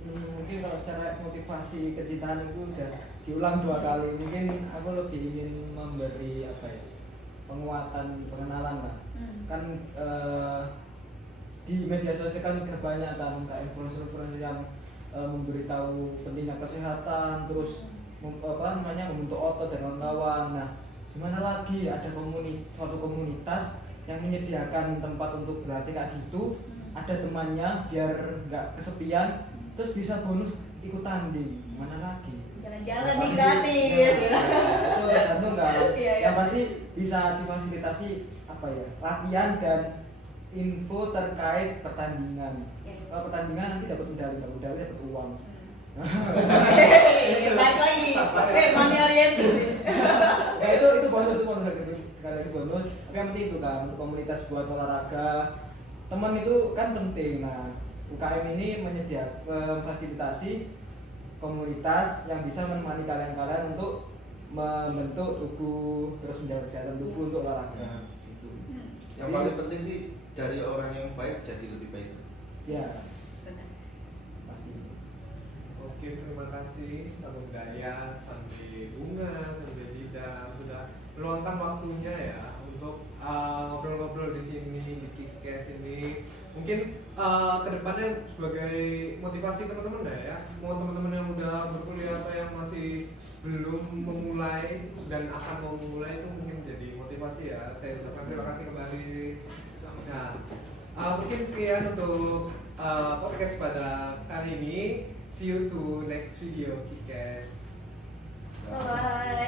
Mungkin kalau secara motivasi kecintaan itu udah diulang 2 kali. Mungkin aku lebih ingin memberi penguatan, pengenalan lah. Kan di media sosial kan kebanyakan influencer yang memberitahu pentingnya kesehatan, terus membentuk otot dan kawan-kawan. Nah, gimana lagi ada suatu komunitas yang menyediakan tempat untuk berlatih kayak gitu, ada temannya biar nggak kesepian, terus bisa bonus ikut tanding, mana lagi? Jalan-jalan Ya, nih pasti- gratis. ya, itu tergantung nggak? Iya, iya. Yang pasti bisa difasilitasi apa ya, latihan dan info terkait pertandingan. Yes. Kalau pertandingan nanti dapat medali, kalau medali dapat uang. Balik lagi. Money oriented. Ya itu bonus sekali lagi bonus. Tapi yang penting itu kan untuk komunitas buat olahraga, teman itu kan penting. Nah, UKM ini menyediakan fasilitasi komunitas yang bisa menemani kalian untuk membentuk tubuh, terus menjaga kesehatan tubuh Yes. untuk olahraga. Gitu. Yang paling penting sih dari orang yang baik jadi lebih baik. Ya, Benar. pasti. Oke, terima kasih Sabung Daya, sampai Bunga, sampai Zida sudah meluangkan waktunya ya untuk ngobrol-ngobrol di sini di Kikes ini. Mungkin kedepannya sebagai motivasi teman-teman ya, mau teman-teman yang udah berkuliah atau yang masih belum memulai dan akan mau memulai itu mungkin jadi motivasi ya. Saya ucapkan terima kasih kembali. Nah, mungkin sekian untuk podcast pada kali ini. See you to next video Kikes. Bye.